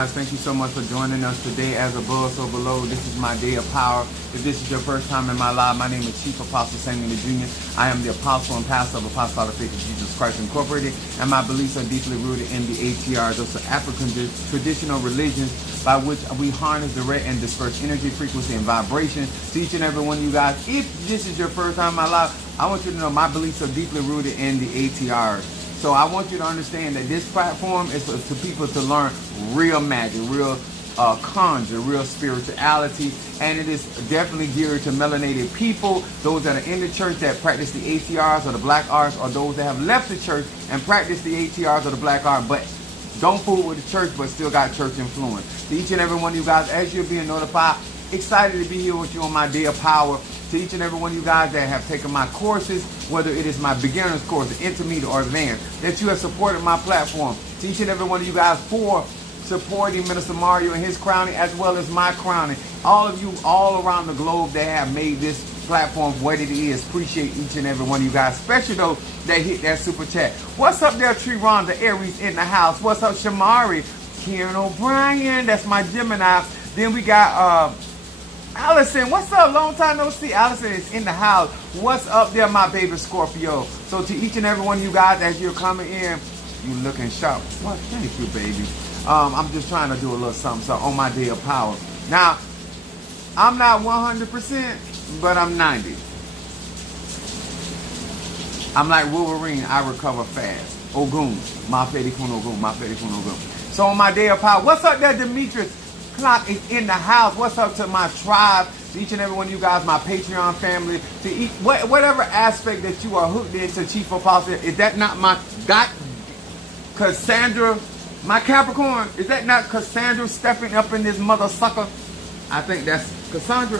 Guys, thank you so much for joining us today. As above, so below. This is my day of power. If this is your first time in my life, my name is Chief Apostle Samuel Jr. I am the apostle and pastor of Apostolic Faith of Jesus Christ Incorporated, and my beliefs are deeply rooted in the ATR. Those are African traditional religions by which we harness, direct, and disperse energy, frequency, and vibration. To each and every one of you guys, if this is your first time in my life, I want you to know my beliefs are deeply rooted in the ATR. So I want you to understand that this platform is to people to learn real magic, real conjure, real spirituality, and it is definitely geared to melanated people, those that are in the church that practice the ATRs or the black arts, or those that have left the church and practice the ATRs or the black art, but don't fool with the church, but still got church influence. To each and every one of you guys, as you're being notified, excited to be here with you on my day of power. To each and every one of you guys that have taken my courses, whether it is my beginner's course, the intermediate, or advanced, that you have supported my platform. To each and every one of you guys for supporting Minister Mario and his crowning, as well as my crowning. All of you all around the globe that have made this platform what it is. Appreciate each and every one of you guys, especially those that hit that super chat. What's up there, Tree the Aries in the house? What's up, Shamari? Kieran O'Brien, that's my Gemini. Then we got Allison, what's up? Long time no see. Allison is in the house. What's up there, my baby Scorpio? So to each and every one of you guys, as you're coming in, you looking sharp. What? Thank you, baby. I'm just trying to do a little something on my day of power. Now, I'm not 100%, but I'm 90. I'm like Wolverine. I recover fast. Ogun. Mafedi Kun Ogun. Mafedi Kun Ogun. So on my day of power, what's up there, Demetrius? Clock is in the house. What's up to my tribe, to each and every one of you guys, my Patreon family, to each, whatever aspect that you are hooked into Chief Apostle. Is that not my Cassandra, my Capricorn? Is that not Cassandra stepping up in this mother sucker? I think that's Cassandra.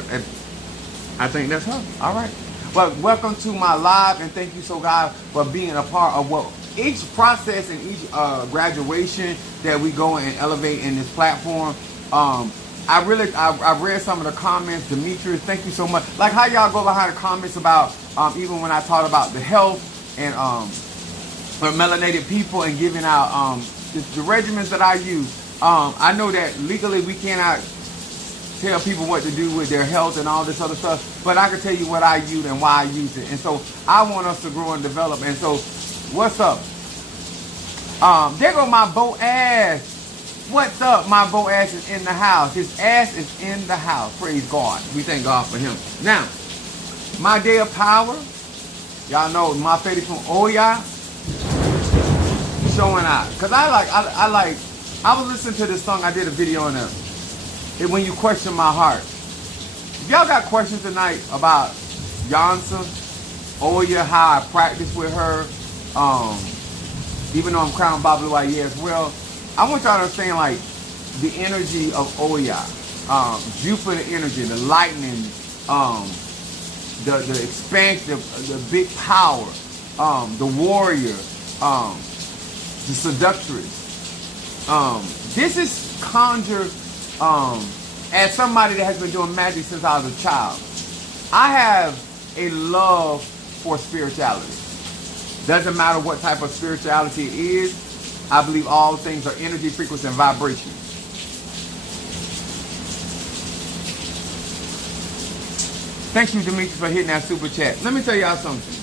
I think that's her. All right. Well, welcome to my live, and thank you so guys for being a part of what each process and each graduation that we go and elevate in this platform. I read some of the comments. Demetrius, thank you so much. Like how y'all go behind the comments about even when I talked about the health and for melanated people and giving out the regimens that I use. I know that legally we cannot tell people what to do with their health and all this other stuff, but I can tell you what I use and why I use it. And so I want us to grow and develop. And so what's up? There go my Boaz. What's up? My Boaz is in the house. His ass is in the house. Praise God. We thank God for him. Now, my day of power. Y'all know my favorite from Oya. Showing out. Because I was listening to this song. I did a video on it. When you question my heart. If y'all got questions tonight about Yansa, Oya, how I practice with her, even though I'm crowned Baba Luaye as well, I want y'all to understand like the energy of Oya, Jupiter energy, the lightning, the expansion, the big power, the warrior, the seductress. This is conjured as somebody that has been doing magic since I was a child. I have a love for spirituality. Doesn't matter what type of spirituality it is. I believe all things are energy, frequency, and vibration. Thank you, Demetrius, for hitting that super chat. Let me tell y'all something.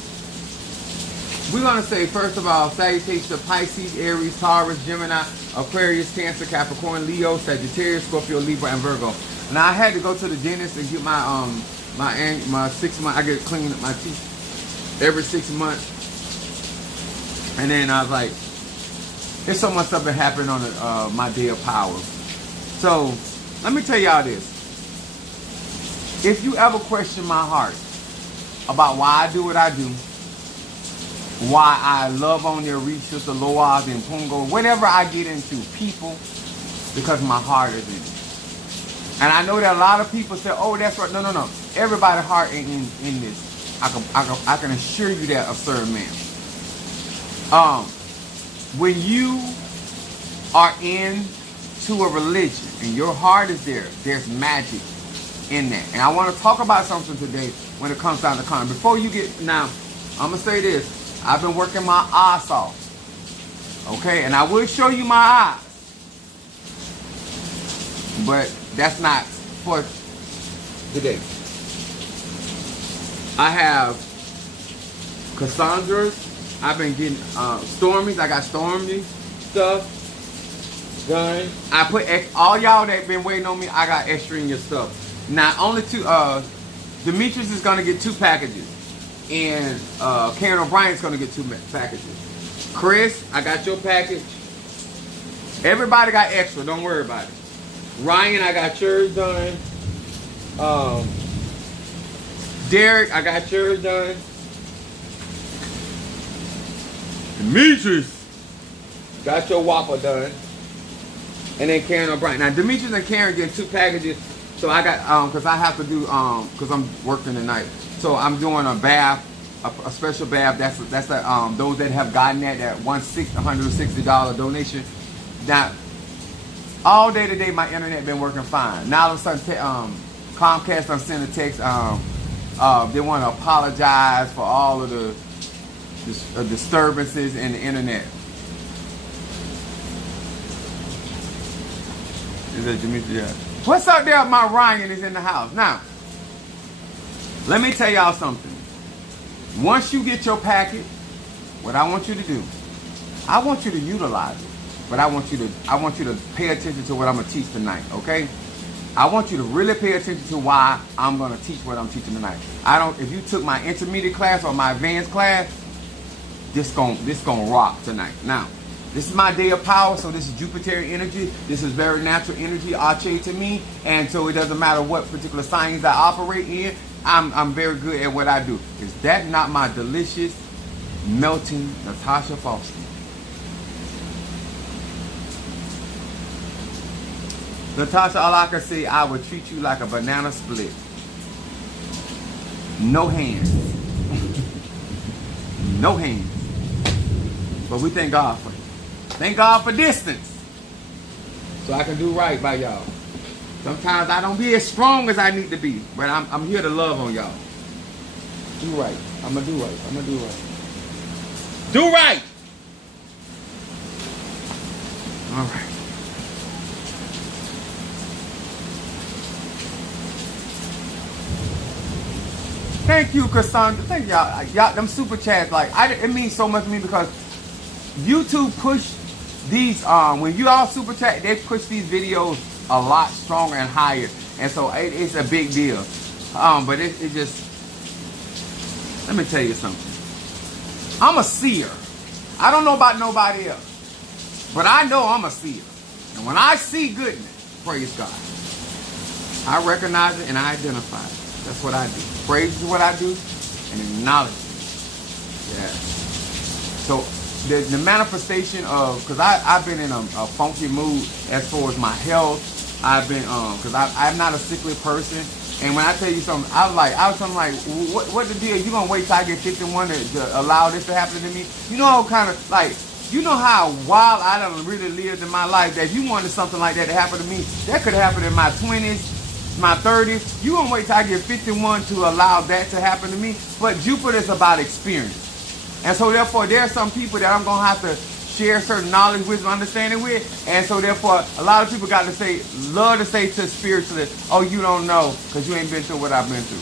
We're going to say, first of all, salutations to Pisces, Aries, Taurus, Gemini, Aquarius, Cancer, Capricorn, Leo, Sagittarius, Scorpio, Libra, and Virgo. Now, I had to go to the dentist and get my 6 month. I get cleaned up my teeth every 6 months. And then I was like, there's so much stuff that happened on my day of power. So, let me tell y'all this. If you ever question my heart about why I do what I do, why I love on the Orishas, the Loas, and Pungo, whatever I get into, people, because my heart is in it. And I know that a lot of people say, oh, that's right. No. Everybody's heart ain't in this. I can assure you that, a certain man. When you are into a religion and your heart is there, there's magic in that. And I want to talk about something today when it comes down to con. Before you get, now, I'm going to say this. I've been working my ass off. Okay, and I will show you my eyes. but that's not for today. I have Cassandra's. I've been getting Stormy's. I got Stormy stuff done. I put all y'all that been waiting on me. I got extra in your stuff. Now only two. Demetrius is gonna get 2 packages, and Karen O'Brien's gonna get 2 packages. Chris, I got your package. Everybody got extra. Don't worry about it. Ryan, I got yours done. Derek, I got yours done. Demetrius, got your Whopper done. And then Karen O'Brien. Now Demetrius and Karen get 2 packages. So I got because I have to do because I'm working tonight. So I'm doing a bath, a special bath. That's those that have gotten that $160 donation. Now all day today my internet been working fine. Now all of a sudden Comcast done sent a text. They want to apologize for all of the disturbances in the internet. Is that Demetrius? Yeah. What's up there? My Ryan is in the house. Now, let me tell y'all something. Once you get your packet, what I want you to do, I want you to utilize it. But I want you to pay attention to what I'm gonna teach tonight, okay? I want you to really pay attention to why I'm gonna teach what I'm teaching tonight. If you took my intermediate class or my advanced class, this gonna rock tonight. Now, this is my day of power, so this is Jupiter energy. This is very natural energy, Ache to me, and so it doesn't matter what particular science I operate in. I'm very good at what I do. Is that not my delicious, melting Natasha Foster? Natasha, all I can say, I would treat you like a banana split. No hands. No hands. But we thank God for it. Thank God for distance. So I can do right by y'all. Sometimes I don't be as strong as I need to be. But I'm here to love on y'all. Do right. I'm going to do right. I'm going to do right. Do right! All right. Thank you, Cassandra. Thank y'all. Y'all, them super chats, like, it means so much to me because YouTube push these, when you all super chat, they push these videos a lot stronger and higher. And so it's a big deal. But it just, let me tell you something. I'm a seer. I don't know about nobody else. But I know I'm a seer. And when I see goodness, praise God, I recognize it and I identify it. That's what I do. Praise is what I do and acknowledge it. Yeah. So the manifestation of, because I've been in a funky mood as far as my health. I've been, because I'm not a sickly person. And when I tell you something, I was telling like, what the deal? You gonna wait till I get 51 to allow this to happen to me? You know how kind of, like, you know how wild I done really lived in my life that if you wanted something like that to happen to me, that could happen in my 20s, my 30s. You gonna wait till I get 51 to allow that to happen to me? But Jupiter is about experience. And so therefore, there are some people that I'm gonna have to share certain knowledge, wisdom, understanding with. And so therefore, a lot of people got to say, love to say to spiritually, oh, you don't know, because you ain't been through what I've been through.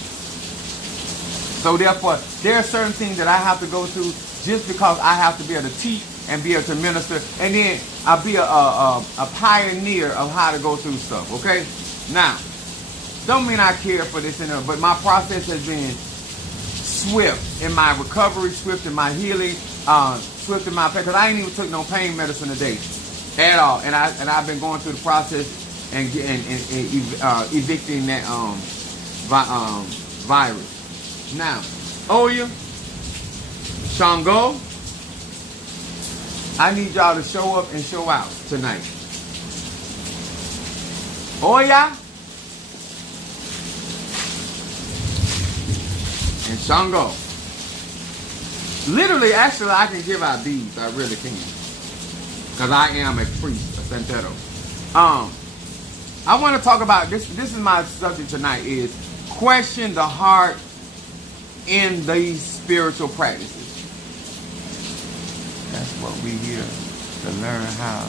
So therefore, there are certain things that I have to go through just because I have to be able to teach and be able to minister. And then I'll be a pioneer of how to go through stuff, okay? Now, don't mean I care for this, but my process has been swift in my recovery, swift in my healing, swift in my pain, because I ain't even took no pain medicine today at all. And I've been going through the process and evicting that virus. Now, Oya, Shango, I need y'all to show up and show out tonight. Oya and Shango. Literally, actually, I can give out beads. I really can. Because I am a priest, a Santero. I want to talk about, this is my subject tonight, is question the heart in these spiritual practices. That's what we here to learn how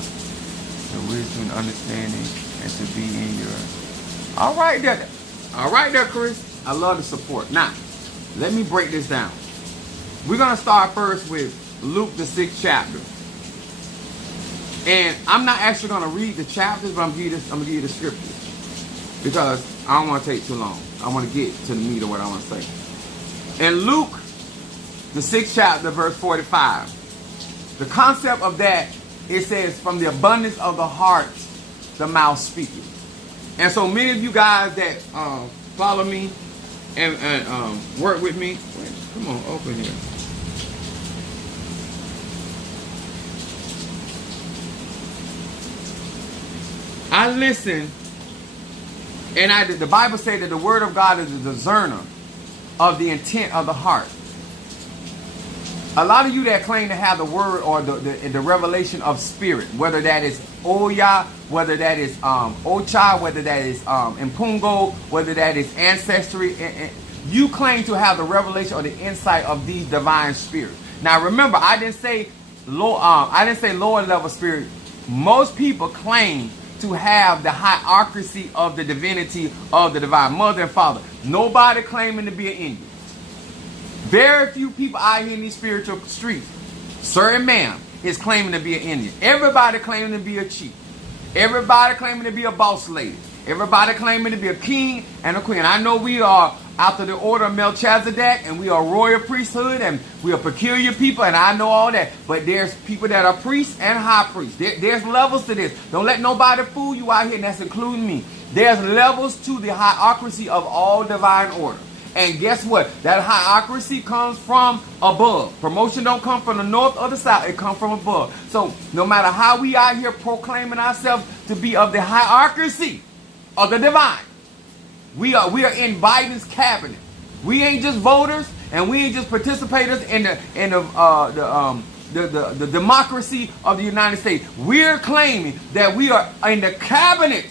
the wisdom, understanding, and to be in your... All right there. All right there, Chris. I love the support. Now, let me break this down. We're going to start first with Luke, the 6th chapter. And I'm not actually going to read the chapters, but I'm going to give you the scriptures. Because I don't want to take too long. I want to get to the meat of what I want to say. In Luke, the 6th chapter, verse 45, the concept of that, it says, from the abundance of the heart, the mouth speaketh. And so many of you guys that follow me and work with me, wait, come on, open here. I listen, and the Bible says that the word of God is a discerner of the intent of the heart. A lot of you that claim to have the word or the revelation of spirit, whether that is Oya, whether that is Ocha, whether that is Impungo, whether that is ancestry, you claim to have the revelation or the insight of these divine spirits. Now remember, I didn't say lower level spirit. Most people claim to have the hierarchy of the divinity of the divine mother and father. Nobody claiming to be an Indian. Very few people out here in these spiritual streets, sir and ma'am, is claiming to be an Indian. Everybody claiming to be a chief. Everybody claiming to be a boss lady. Everybody claiming to be a king and a queen. I know we are after the order of Melchizedek, and we are royal priesthood, and we are peculiar people, and I know all that. But there's people that are priests and high priests. There's levels to this. Don't let nobody fool you out here, and that's including me. There's levels to the hierarchy of all divine order. And guess what? That hierarchy comes from above. Promotion don't come from the north or the south. It comes from above. So no matter how we out here proclaiming ourselves to be of the hierarchy of the divine, we are in Biden's cabinet. We ain't just voters, and we ain't just participators in the democracy of the United States. We're claiming that we are in the cabinet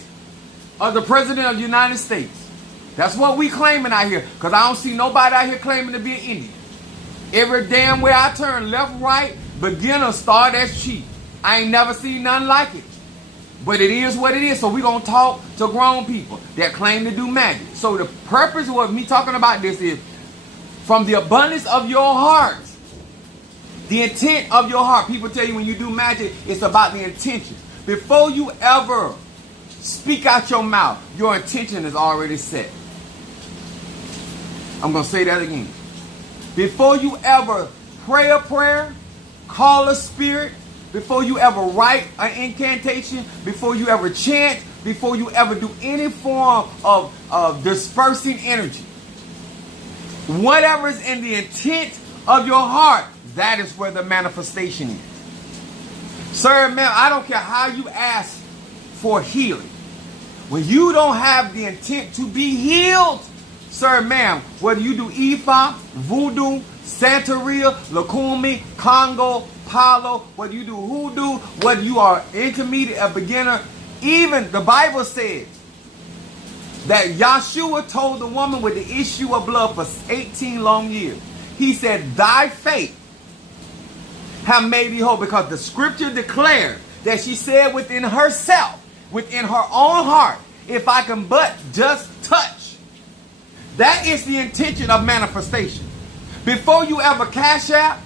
of the President of the United States. That's what we claiming out here, because I don't see nobody out here claiming to be an Indian. Every damn way I turn, left, right, beginner, start as chief. I ain't never seen nothing like it. But it is what it is, so we're going to talk to grown people that claim to do magic. So the purpose of me talking about this is, from the abundance of your heart, the intent of your heart. People tell you when you do magic, it's about the intention. Before you ever speak out your mouth, your intention is already set. I'm going to say that again. Before you ever pray a prayer, call a spirit, before you ever write an incantation, before you ever chant, before you ever do any form of dispersing energy, whatever is in the intent of your heart, that is where the manifestation is. Sir, man, I don't care how you ask for healing. When you don't have the intent to be healed, sir, ma'am, whether you do Ifa, Voodoo, Santeria, Lukumi, Congo, Palo, whether you do Hoodoo, whether you are intermediate, a beginner, even the Bible says that Yahshua told the woman with the issue of blood for 18 long years, he said, thy faith have made thee whole, because the scripture declared that she said within herself, within her own heart, if I can but just touch. That is the intention of manifestation. Before you ever Cash App,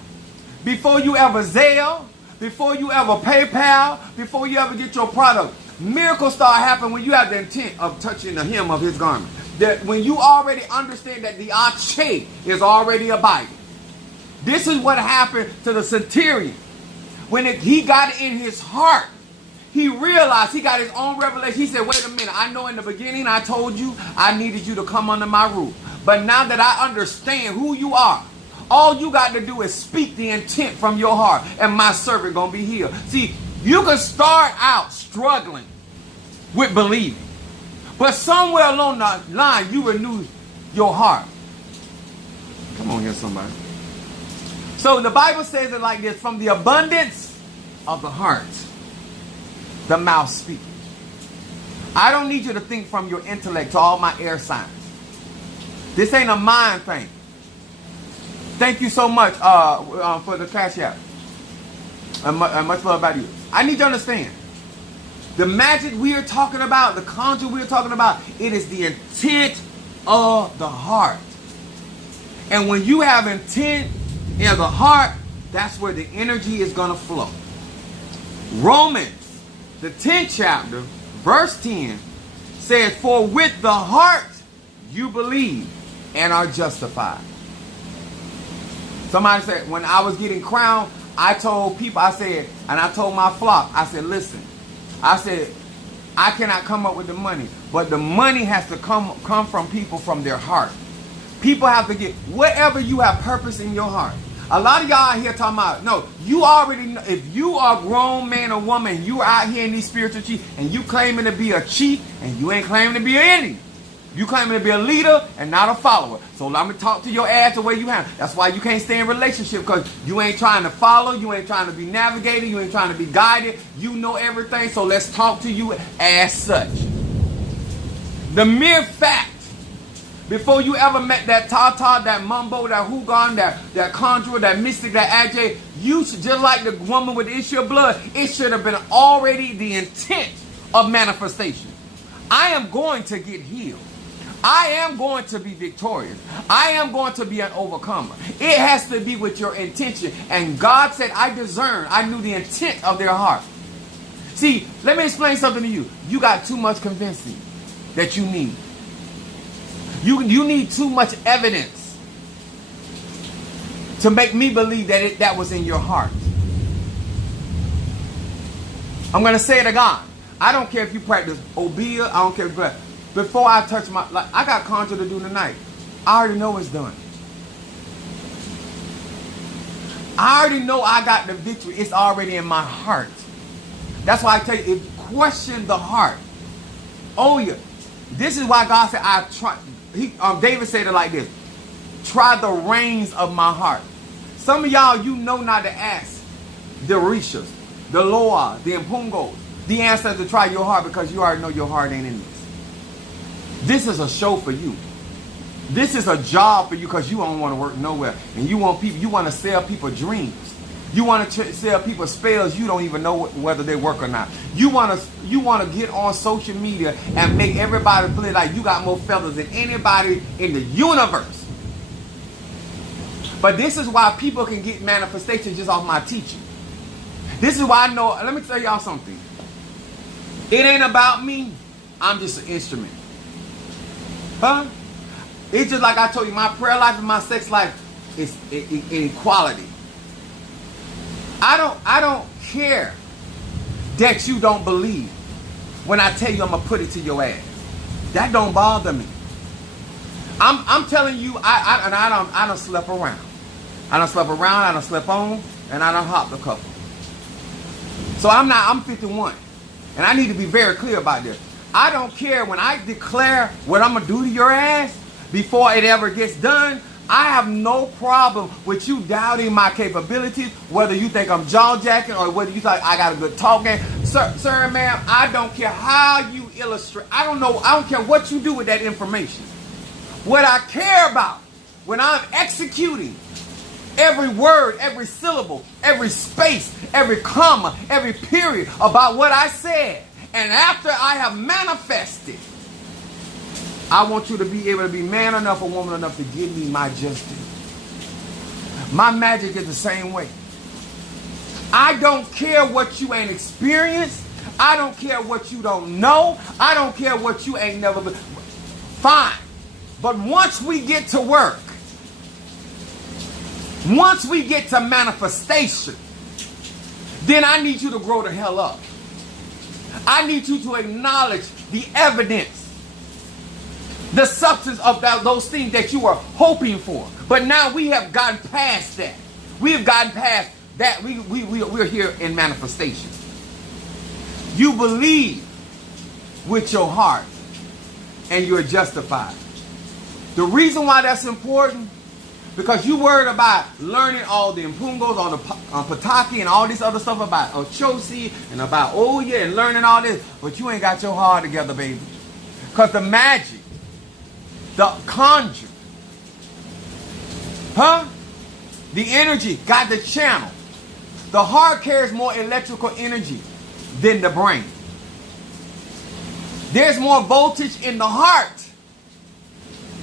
before you ever Zelle, before you ever PayPal, before you ever get your product, miracles start happening when you have the intent of touching the hem of his garment. That when you already understand that the Ache is already abiding. This is what happened to the centurion. When he got it in his heart, he realized, he got his own revelation. He said, wait a minute, I know in the beginning I told you I needed you to come under my roof. But now that I understand who you are, all you got to do is speak the intent from your heart, and my servant going to be healed. See, you can start out struggling with believing, but somewhere along the line, you renew your heart. Come on here, somebody. So the Bible says it like this: from the abundance of the heart, the mouth speaks. I don't need you to think from your intellect to all my air signs. This ain't a mind thing. Thank you so much for the Cash App. And much love about you. I need you to understand. The magic we are talking about, the conjure we are talking about, it is the intent of the heart. And when you have intent in the heart, that's where the energy is going to flow. Romans, the 10th chapter, verse 10, says, for with the heart you believe and are justified. Somebody said, when I was getting crowned, I told people, I said, and I told my flock, I said, listen, I said, I cannot come up with the money, but the money has to come from people from their heart. People have to get whatever you have purpose in your heart. A lot of y'all out here talking about, no, you already know, if you are a grown man or woman, you are out here in these spiritual chiefs, and you claiming to be a chief, and you ain't claiming to be an Indian. You claiming to be a leader and not a follower. So let me talk to your ass the way you have. That's why you can't stay in a relationship, because you ain't trying to follow. You ain't trying to be navigated. You ain't trying to be guided. You know everything. So let's talk to you as such. The mere fact, before you ever met that Tata, that Mumbo, that Hugon, that Conjurer, that Mystic, that Ajay, you should, just like the woman with the issue of blood, it should have been already the intent of manifestation. I am going to get healed. I am going to be victorious. I am going to be an overcomer. It has to be with your intention. And God said, I discerned. I knew the intent of their heart. See, let me explain something to you. You got too much convincing that you need. You need too much evidence to make me believe that that was in your heart. I'm going to say it again. I don't care if you practice Obeah. I don't care if you practice. Before I touch I got conjure to do tonight. I already know it's done. I already know I got the victory. It's already in my heart. That's why I tell you, question the heart. Oh yeah. This is why God said, I try. David said it like this. Try the reins of my heart. Some of y'all, you know not to ask the Rishas, the Loa, the Impungos, the ancestors to try your heart, because you already know your heart ain't in this. This is a show for you. This is a job for you, because you don't want to work nowhere. And you want to sell people dreams. You want to sell people spells you don't even know whether they work or not. You want to get on social media and make everybody feel like you got more feathers than anybody in the universe. But this is why people can get manifestation just off my teaching. This is why I know, let me tell y'all something. It ain't about me. I'm just an instrument. Huh? It's just like I told you, my prayer life and my sex life is equality. I don't care that you don't believe when I tell you I'm gonna put it to your ass. That don't bother me. I'm telling you, I don't slept around. I don't slept around, I don't slept on, and I don't hopped a couple. So I'm 51. And I need to be very clear about this. I don't care when I declare what I'm gonna do to your ass before it ever gets done. I have no problem with you doubting my capabilities, whether you think I'm jaw-jacking or whether you think I got a good talk game. Sir and ma'am, I don't care how you illustrate. I don't care what you do with that information. What I care about when I'm executing every word, every syllable, every space, every comma, every period about what I said, and after I have manifested, I want you to be able to be man enough or woman enough to give me my just due. My magic is the same way. I don't care what you ain't experienced. I don't care what you don't know. I don't care what you ain't never been. Fine. But once we get to work, once we get to manifestation, then I need you to grow the hell up. I need you to acknowledge the evidence, the substance of those things that you were hoping for. But now we have gotten past that. We have gotten past that. We're here in manifestation. You believe with your heart and you're justified. The reason why that's important, because you worried about learning all the Impungos, all the Pataki and all this other stuff about Ochosi and about Oya and learning all this, but you ain't got your heart together, baby. Because the magic, the conjure, the energy got the channel. The heart carries more electrical energy than the brain. There's more voltage in the heart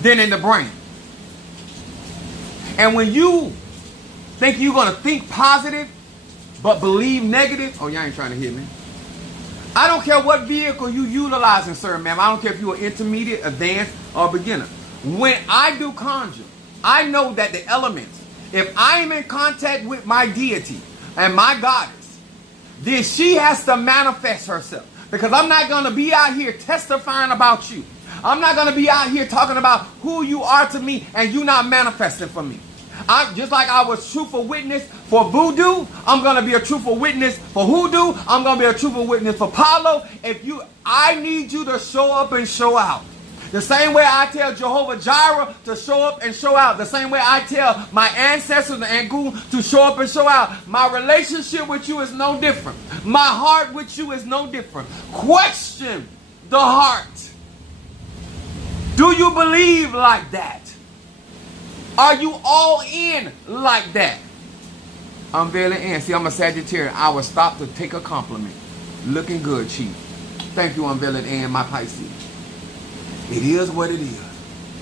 than in the brain. And when you think you're going to think positive but believe negative, oh, y'all ain't trying to hear me. I don't care what vehicle you utilizing, sir, ma'am. I don't care if you're intermediate, advanced, or beginner. When I do conjure, I know that the elements, if I am in contact with my deity and my goddess, then she has to manifest herself. Because I'm not going to be out here testifying about you. I'm not going to be out here talking about who you are to me and you not manifesting for me. Just like I was truthful witness for voodoo, I'm going to be a truthful witness for hoodoo. I'm going to be a truthful witness for Palo. I need you to show up and show out. The same way I tell Jehovah Jireh to show up and show out. The same way I tell my ancestors, the Angu, to show up and show out. My relationship with you is no different. My heart with you is no different. Question the heart. Do you believe like that? Are you all in like that? Unveiling in. See, I'm a Sagittarius. I will stop to take a compliment. Looking good, Chief. Thank you, Unveiling in, my Pisces. It is what it is.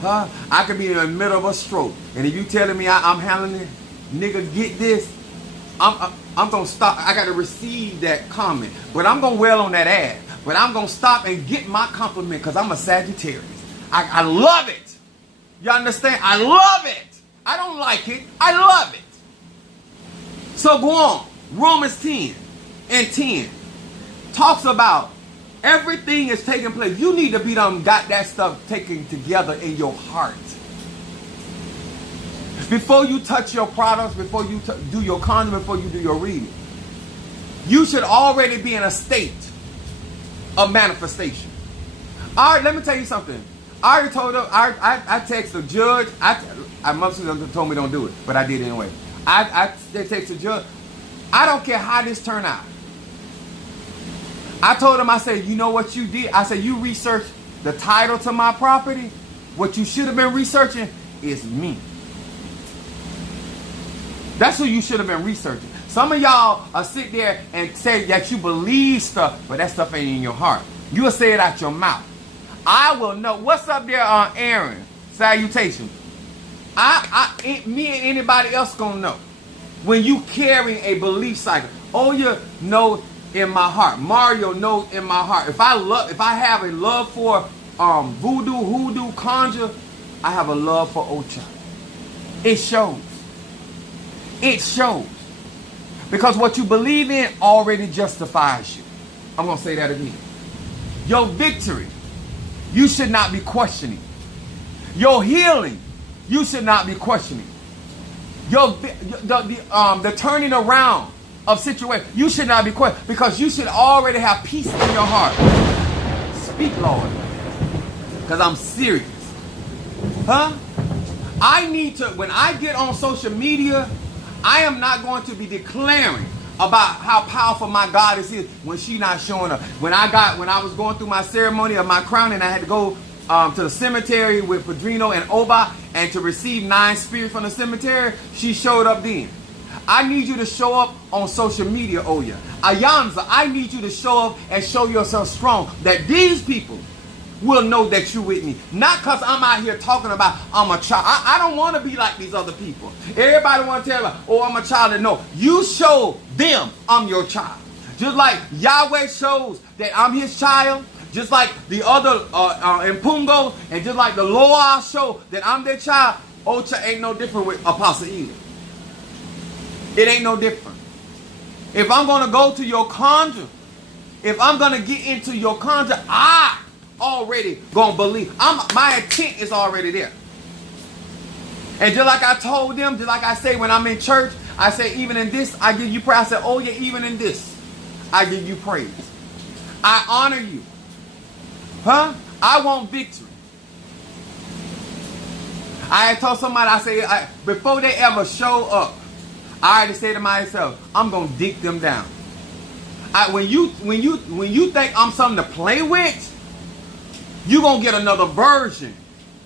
Huh? I could be in the middle of a stroke. And if you telling me I'm handling it, nigga, get this. I'm going to stop. I got to receive that comment. But I'm going to wail on that ass. But I'm going to stop and get my compliment because I'm a Sagittarius. I love it. You understand? I love it. I don't like it. I love it. So go on. Romans 10 and 10 talks about everything is taking place. You need to be got that stuff taken together in your heart. Before you touch your products, before you do your content, before you do your reading, you should already be in a state of manifestation. All right, let me tell you something. I already told her, I text the judge. My mother told me don't do it, but I did anyway. I text the judge. I don't care how this turned out. I told him, I said, you know what you did? I said, you researched the title to my property. What you should have been researching is me. That's who you should have been researching. Some of y'all sit there and say that you believe stuff, but that stuff ain't in your heart. You'll say it out your mouth. I will know. What's up there, Aaron? Salutations. Me and anybody else gonna know when you carrying a belief cycle. Oh, you know in my heart. Mario knows in my heart. If I have a love for voodoo, hoodoo, conjure, I have a love for Ocha. It shows. It shows. Because what you believe in already justifies you. I'm gonna say that again. Your victory, you should not be questioning. Your healing, you should not be questioning. The turning around of situation, you should not be questioning, because you should already have peace in your heart. Speak, Lord, because I'm serious. Huh? I need to, when I get on social media, I am not going to be declaring about how powerful my goddess is when she's not showing up. When I was going through my ceremony of my crowning, I had to go to the cemetery with Padrino and Oba and to receive 9 spirits from the cemetery. She showed up then. I need you to show up on social media, Oya. Ayanza, I need you to show up and show yourself strong, that these people will know that you're with me. Not because I'm out here talking about I'm a child. I don't want to be like these other people. Everybody want to tell me, oh, I'm a child. No, you show them I'm your child. Just like Yahweh shows that I'm his child. Just like the other Mpungo, and just like the Loa show that I'm their child. Ocha ain't no different with Apostle either. It ain't no different. If I'm going to go to your conjure, if I'm going to get into your conjure, I already going to believe. My intent is already there. And just like I told them, just like I say when I'm in church, I say, even in this, I give you praise. I say, oh yeah, even in this, I give you praise. I honor you. Huh? I want victory. I had told somebody, I say, before they ever show up, I already say to myself, I'm gonna dig them down. When you think I'm something to play with, you're gonna get another version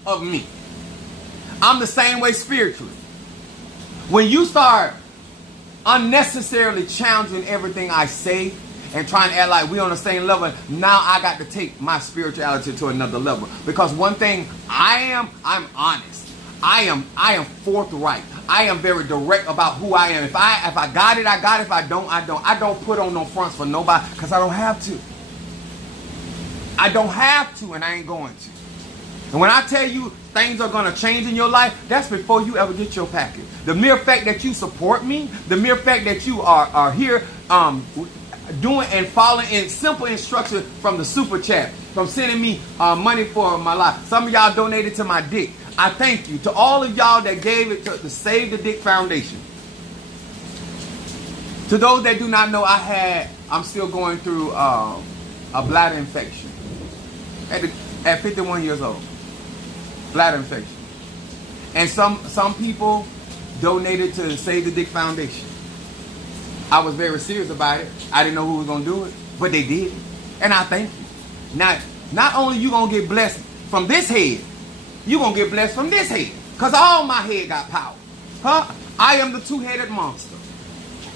of me. I'm the same way spiritually. When you start unnecessarily challenging everything I say, and trying to act like we on the same level. Now I got to take my spirituality to another level. Because one thing I'm honest. I am forthright. I am very direct about who I am. If I got it, I got it. If I don't, I don't. I don't put on no fronts for nobody because I don't have to. I don't have to, and I ain't going to. And when I tell you things are going to change in your life, that's before you ever get your package. The mere fact that you support me, the mere fact that you are here doing and following in simple instructions from the super chat, from sending me money for my life. Some of y'all donated to my dick. I thank you. To all of y'all that gave it to the Save the Dick Foundation. To those that do not know, I'm still going through a bladder infection at 51 years old. Bladder infection. And some people donated to the Save the Dick Foundation. I was very serious about it. I didn't know who was going to do it, but they did. And I thank you. Now, not only you going to get blessed from this head, you going to get blessed from this head. Because all my head got power. Huh? I am the two-headed monster.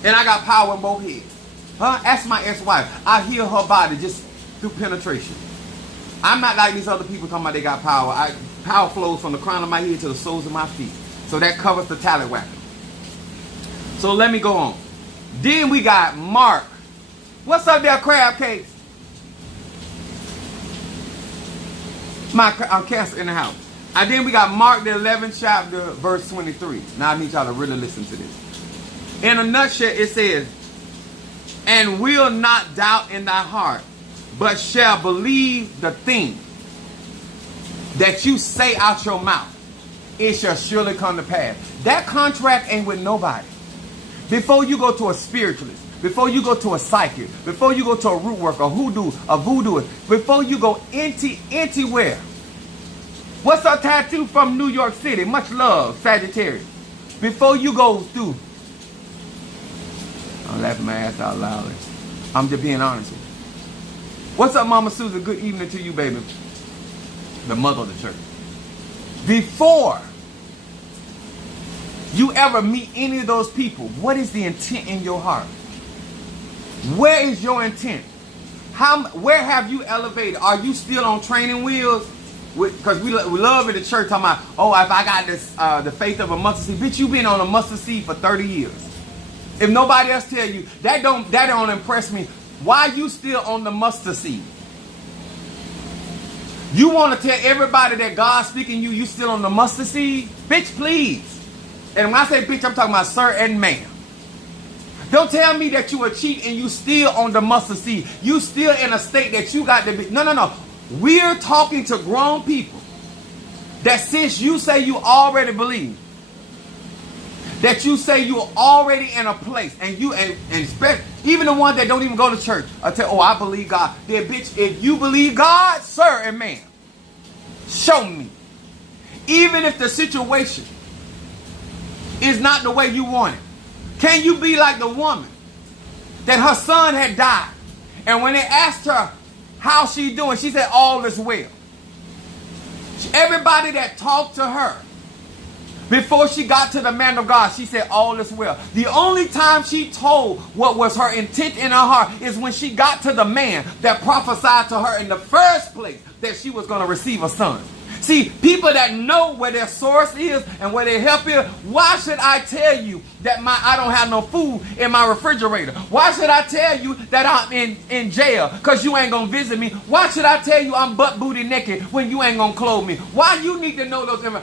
And I got power in both heads. Huh? That's my ex-wife. I heal her body just through penetration. I'm not like these other people talking about they got power. Power flows from the crown of my head to the soles of my feet. So that covers the tallywhacker. So let me go on. Then we got Mark. What's up there, crab cakes? My cancer in the house. And then we got Mark the 11th chapter, verse 23. Now I need y'all to really listen to this. In a nutshell, it says, and will not doubt in thy heart, but shall believe the thing that you say out your mouth, it shall surely come to pass. That contract ain't with nobody. Before you go to a spiritualist, before you go to a psychic, before you go to a root worker, a voodooist, before you go anywhere. What's a tattoo from New York City? Much love, Sagittarius. Before you go through, I'm laughing my ass out loudly. I'm just being honest with you. What's up, Mama Susan? Good evening to you, baby. The mother of the church. Before you ever meet any of those people, what is the intent in your heart? Where is your intent? Where have you elevated? Are you still on training wheels? Because we love in the church talking about, oh, if I got this, the faith of a mustard seed. Bitch, you been on a mustard seed for 30 years. If nobody else tell you, that don't impress me. Why you still on the mustard seed? You want to tell everybody that God's speaking you still on the mustard seed? Bitch, please. And when I say bitch, I'm talking about sir and ma'am. Don't tell me that you a cheat and you still on the mustard seed. You still in a state that you got to be. No. We're talking to grown people that since you say you already believe, that you say you're already in a place, and even the ones that don't even go to church, I tell, oh, I believe God. Then, bitch, if you believe God, sir and ma'am, show me. Even if the situation is not the way you want it, can you be like the woman that her son had died, and when they asked her how she doing, she said all is well. Everybody that talked to her before she got to the man of God, she said all is well. The only time she told what was her intent in her heart is when she got to the man that prophesied to her in the first place that she was going to receive a son. See, people that know where their source is and where their help is, why should I tell you that I don't have no food in my refrigerator? Why should I tell you that I'm in jail because you ain't going to visit me? Why should I tell you I'm butt booty naked when you ain't going to clothe me? Why you need to know those things?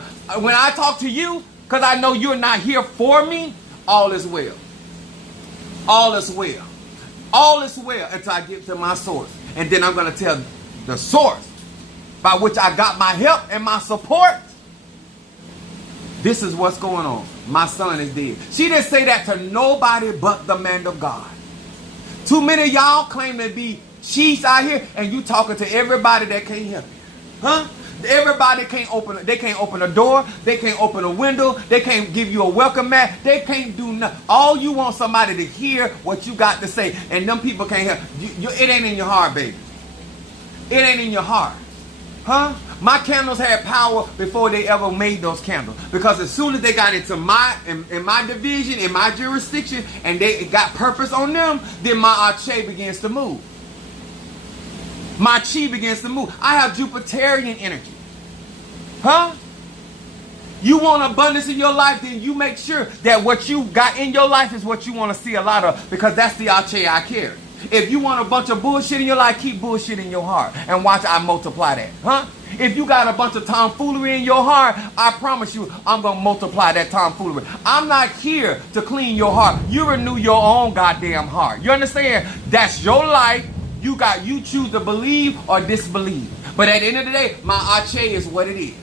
When I talk to you, because I know you're not here for me, all is well. All is well. All is well until I get to my source. And then I'm going to tell the source by which I got my help and my support. This is what's going on. My son is dead. She didn't say that to nobody but the man of God. Too many of y'all claim to be chiefs out here, and you talking to everybody that can't help you. Huh? Everybody can't open a door, they can't open a window, they can't give you a welcome mat, they can't do nothing. All you want somebody to hear what you got to say, and them people can't help. It ain't in your heart, baby. It ain't in your heart. Huh? My candles had power before they ever made those candles. Because as soon as they got into in my division, in my jurisdiction, and they got purpose on them, then my arche begins to move. My chi begins to move. I have Jupiterian energy. Huh? You want abundance in your life, then you make sure that what you got in your life is what you want to see a lot of, because that's the arche I carry. If you want a bunch of bullshit in your life, keep bullshit in your heart and watch I multiply that. Huh? If you got a bunch of tomfoolery in your heart, I promise you I'm going to multiply that tomfoolery. I'm not here to clean your heart. You renew your own goddamn heart. You understand? That's your life. You choose to believe or disbelieve. But at the end of the day, my arche is what it is.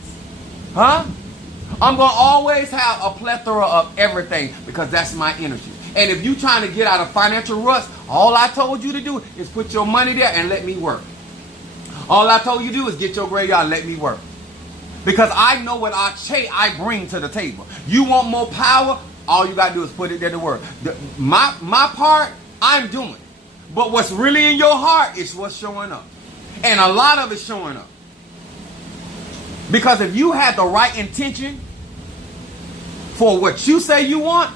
Huh? I'm going to always have a plethora of everything because that's my energy. And if you trying to get out of financial ruts, all I told you to do is put your money there and let me work. All I told you to do is get your graveyard and let me work. Because I know what arche I bring to the table. You want more power? All you got to do is put it there to work. My part, I'm doing. But what's really in your heart is what's showing up. And a lot of it's showing up. Because if you had the right intention for what you say you want,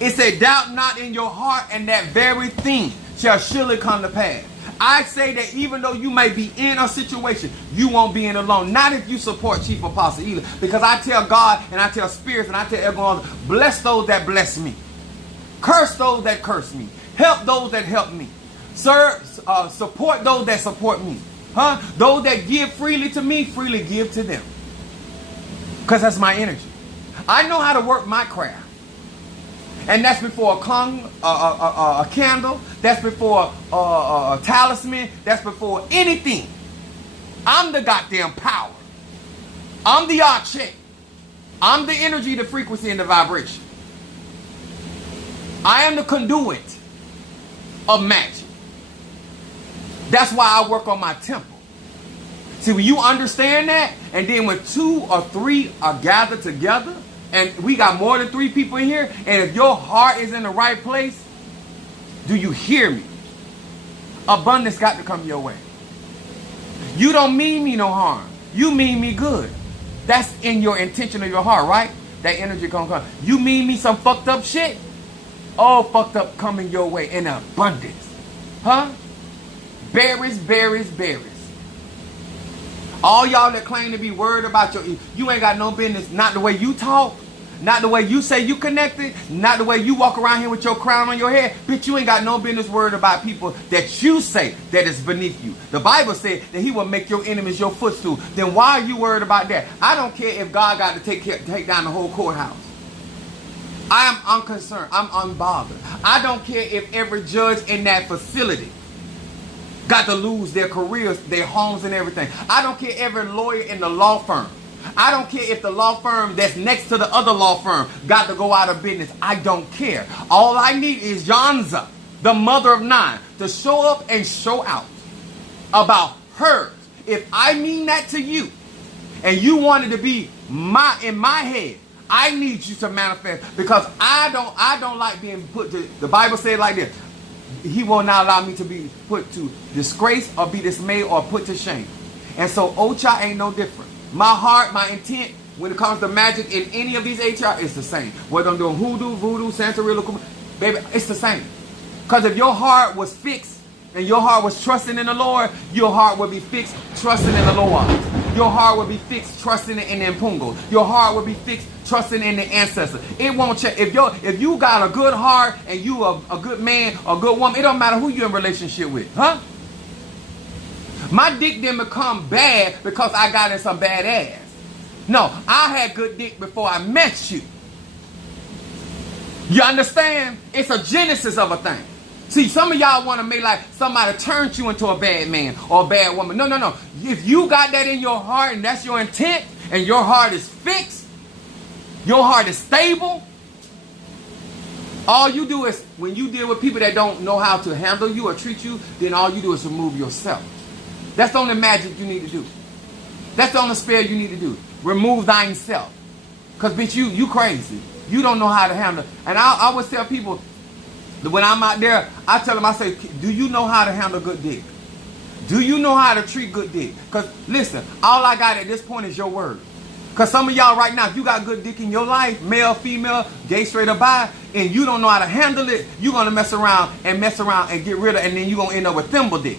it said, doubt not in your heart, and that very thing shall surely come to pass. I say that even though you may be in a situation, you won't be in alone. Not if you support Chief Apostle either. Because I tell God and I tell spirits and I tell everyone else, bless those that bless me. Curse those that curse me. Help those that help me. Support those that support me. Huh? Those that give freely to me, freely give to them. Because that's my energy. I know how to work my craft. And that's before a candle. That's before a talisman. That's before anything. I'm the goddamn power. I'm the arche. I'm the energy, the frequency, and the vibration. I am the conduit of magic. That's why I work on my temple. See, when you understand that, and then when 2 or 3 are gathered together, and we got more than 3 people in here, and if your heart is in the right place, do you hear me? Abundance got to come your way. You don't mean me no harm. You mean me good. That's in your intention of your heart, right? That energy gonna come. You mean me some fucked up shit? All fucked up coming your way in abundance. Huh? Berries, berries, berries. All y'all that claim to be worried about you ain't got no business. Not the way you talk. Not the way you say you connected. Not the way you walk around here with your crown on your head. Bitch, you ain't got no business worried about people that you say that is beneath you. The Bible said that he will make your enemies your footstool. Then why are you worried about that? I don't care if God got to take down the whole courthouse. I am unconcerned. I'm unbothered. I don't care if every judge in that facility got to lose their careers, their homes and everything. I don't care every lawyer in the law firm. I don't care if the law firm that's next to the other law firm got to go out of business. I don't care. All I need is Janza, the mother of 9, to show up and show out about hers. If I mean that to you and you wanted to be in my head, I need you to manifest, because I don't like being put to, the Bible said like this, he will not allow me to be put to disgrace or be dismayed or put to shame. And so Ocha ain't no different. My heart, my intent, when it comes to magic in any of these HR, it's the same. Whether I'm doing hoodoo, voodoo, Santeria, baby, it's the same. Because if your heart was fixed and your heart was trusting in the Lord, your heart would be fixed trusting in the Lord. Your heart would be fixed trusting in the Mpungo. Your heart would be fixed trusting in the ancestors. It won't change. If you got a good heart and you a good man or good woman, it don't matter who you're in relationship with. Huh? My dick didn't become bad because I got in some bad ass. No, I had good dick before I met you. You understand? It's a genesis of a thing. See, some of y'all want to make like somebody turned you into a bad man or a bad woman. No, no, no. If you got that in your heart and that's your intent and your heart is fixed, your heart is stable, all you do is, when you deal with people that don't know how to handle you or treat you, then all you do is remove yourself. That's the only magic you need to do. That's the only spell you need to do. Remove thyself. Because, bitch, you crazy. You don't know how to handle. And I always tell people, when I'm out there, I tell them, I say, do you know how to handle good dick? Do you know how to treat good dick? Because listen, all I got at this point is your word. Because some of y'all right now, if you got good dick in your life, male, female, gay, straight, or bi, and you don't know how to handle it, you're going to mess around and get rid of it, and then you're going to end up with thimble dick.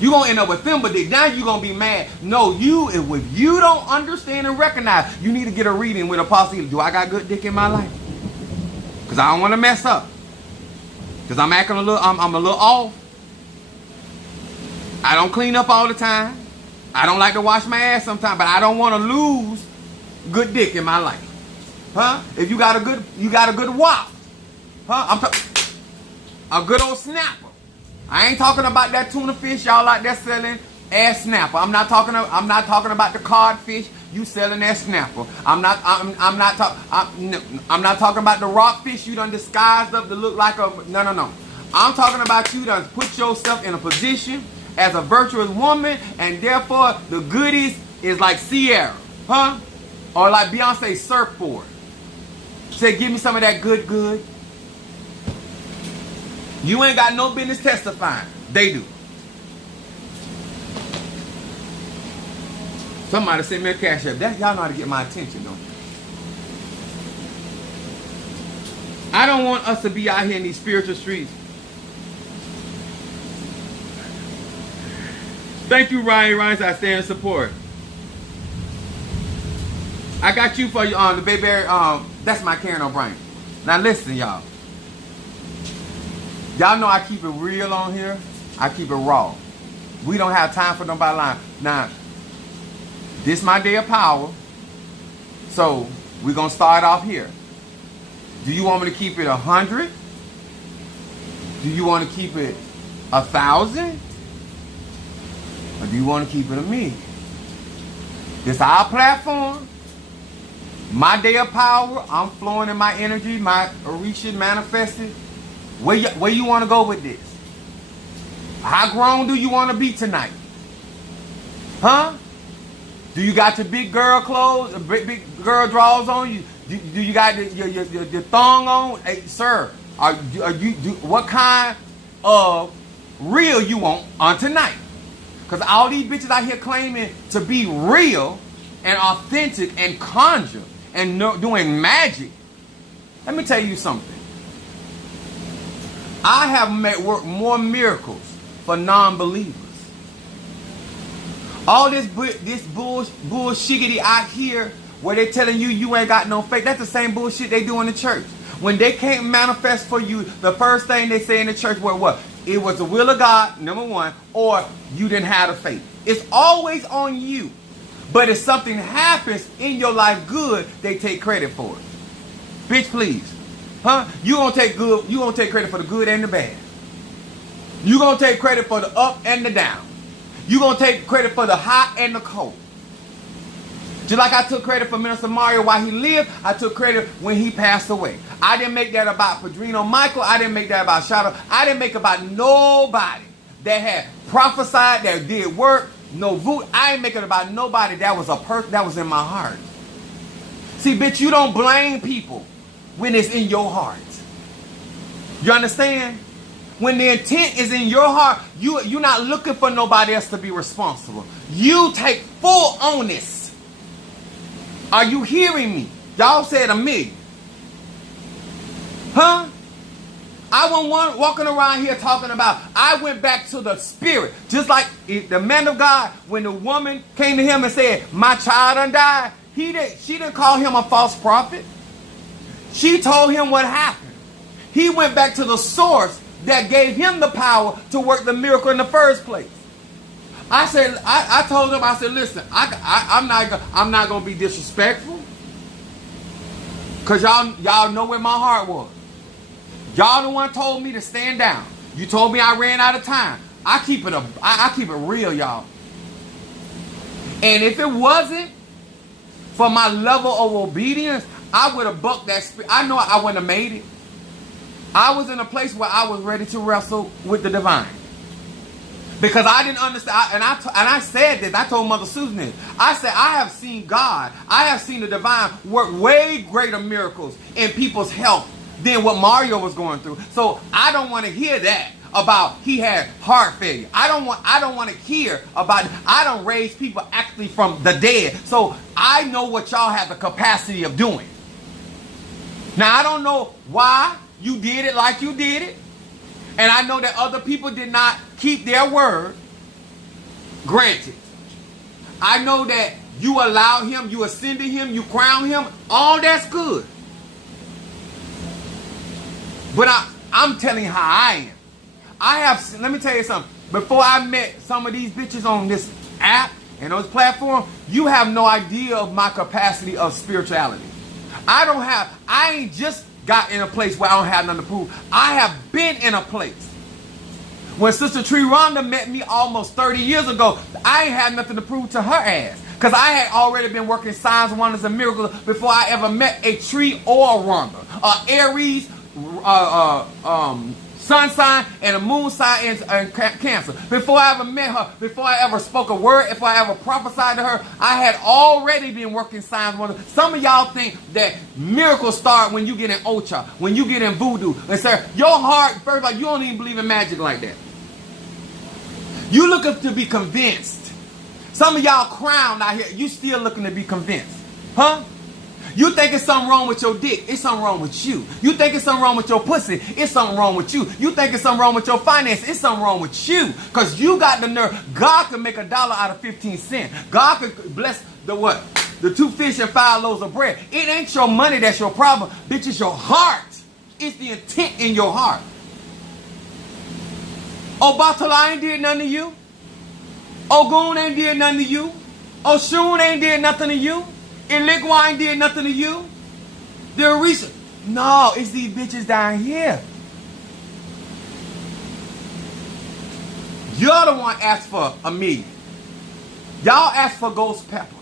You're going to end up with thimble dick. Now you're going to be mad. No, if you don't understand and recognize, you need to get a reading with Apostle Ely. Do I got good dick in my life? Because I don't want to mess up. Because I'm acting a little off. I don't clean up all the time. I don't like to wash my ass sometimes, but I don't want to lose good dick in my life. Huh? If you got a good wop. Huh? I'm talking a good old snapper. I ain't talking about that tuna fish y'all like that selling ass snapper. I'm not talking about the codfish you selling that snapper. I'm not talking about the rock fish you done disguised up to look like a no. I'm talking about you done put yourself in a position as a virtuous woman, and therefore the goodies is like Sierra, huh? Or like Beyonce surfboard. Say, give me some of that good. You ain't got no business testifying. They do. Somebody sent me a cash app. That y'all know how to get my attention, don't you? I don't want us to be out here in these spiritual streets. Thank you, Ryan Ryan. I stand in support. I got you for the baby. That's my Karen O'Brien. Now listen, y'all. Y'all know I keep it real on here. I keep it raw. We don't have time for nobody lying. Now, this my day of power. So we're gonna start off here. Do you want me to keep it 100? Do you want to keep it 1,000? Or do you want to keep it 1,000,000? This our platform. My day of power. I'm flowing in my energy. My Orisha manifested. Where you want to go with this? How grown do you want to be tonight? Huh? Do you got your big girl clothes, big girl drawers on you? Do you got your thong on? Hey, sir, what kind of real you want on tonight? Because all these bitches out here claiming to be real and authentic and conjure and doing magic. Let me tell you something. I have worked more miracles for non-believers. All this bullshiggity out here where they telling you ain't got no faith, that's the same bullshit they do in the church. When they can't manifest for you, the first thing they say in the church was what? It was the will of God, number one, or you didn't have the faith. It's always on you. But if something happens in your life good, they take credit for it. Bitch, please. Huh? You gonna take credit for the good and the bad. You gonna take credit for the up and the down. You gonna take credit for the hot and the cold. Just like I took credit for Minister Mario while he lived, I took credit when he passed away. I didn't make that about Padrino Michael. I didn't make that about Shadow. I didn't make about nobody that had prophesied, that did work, no voodoo. I ain't make it about nobody that was a person that was in my heart. See, bitch, you don't blame people when it's in your heart. You understand? When the intent is in your heart, you're not looking for nobody else to be responsible. You take full onus. Are you hearing me? Y'all said 1,000,000. Huh? I wasn't walking around here talking about, I went back to the spirit. Just like the man of God, when the woman came to him and said, my child done died, she didn't call him a false prophet. She told him what happened. He went back to the source that gave him the power to work the miracle in the first place. I said, I told him, I said, listen, I'm not gonna be disrespectful, cause y'all know where my heart was. Y'all the one told me to stand down. You told me I ran out of time. I keep it real, y'all. And if it wasn't for my level of obedience, I would have bucked that spirit. I know I wouldn't have made it. I was in a place where I was ready to wrestle with the divine. Because I didn't understand, and I said this, I told Mother Susan this. I said, I have seen God, I have seen the divine work way greater miracles in people's health than what Mario was going through. So I don't want to hear that. about he had heart failure. I don't want to hear about it. I don't raise people actually from the dead. So I know what y'all have the capacity of doing. Now I don't know why you did it like you did it. And I know that other people did not keep their word. Granted. I know that you allowed him, you ascended him, you crowned him. All that's good. But I'm telling you how I am. Let me tell you something. Before I met some of these bitches on this app and on this platform, you have no idea of my capacity of spirituality. I ain't just got in a place where I don't have nothing to prove. I have been in a place. When Sister Tree Rhonda met me almost 30 years ago, I ain't had nothing to prove to her ass. Because I had already been working signs, wonders, and miracles before I ever met a Tree or a Rhonda. Aries, sun sign, and a moon sign and Cancer. Before I ever met her, before I ever spoke a word, if I ever prophesied to her, I had already been working signs, wonders. Some of y'all think that miracles start when you get in Ocha, when you get in voodoo. And say, your heart, first of all, you don't even believe in magic like that. You looking to be convinced. Some of y'all crowned out here, you still looking to be convinced. Huh? You think it's something wrong with your dick, it's something wrong with you. You think it's something wrong with your pussy, it's something wrong with you. You think it's something wrong with your finances, it's something wrong with you. Because you got the nerve. God can make $1 out of 15 cents. God can bless the what? The 2 fish and 5 loaves of bread. It ain't your money that's your problem. Bitch, it's your heart. It's the intent in your heart. Obatala ain't did nothing to you. Ogun ain't did nothing to you. Oshun ain't did nothing to you. Eligwa ain't did nothing to you. The Orisha. No, it's these bitches down here. You're the one asked for $1 million. Y'all asked for Ghost Pepper.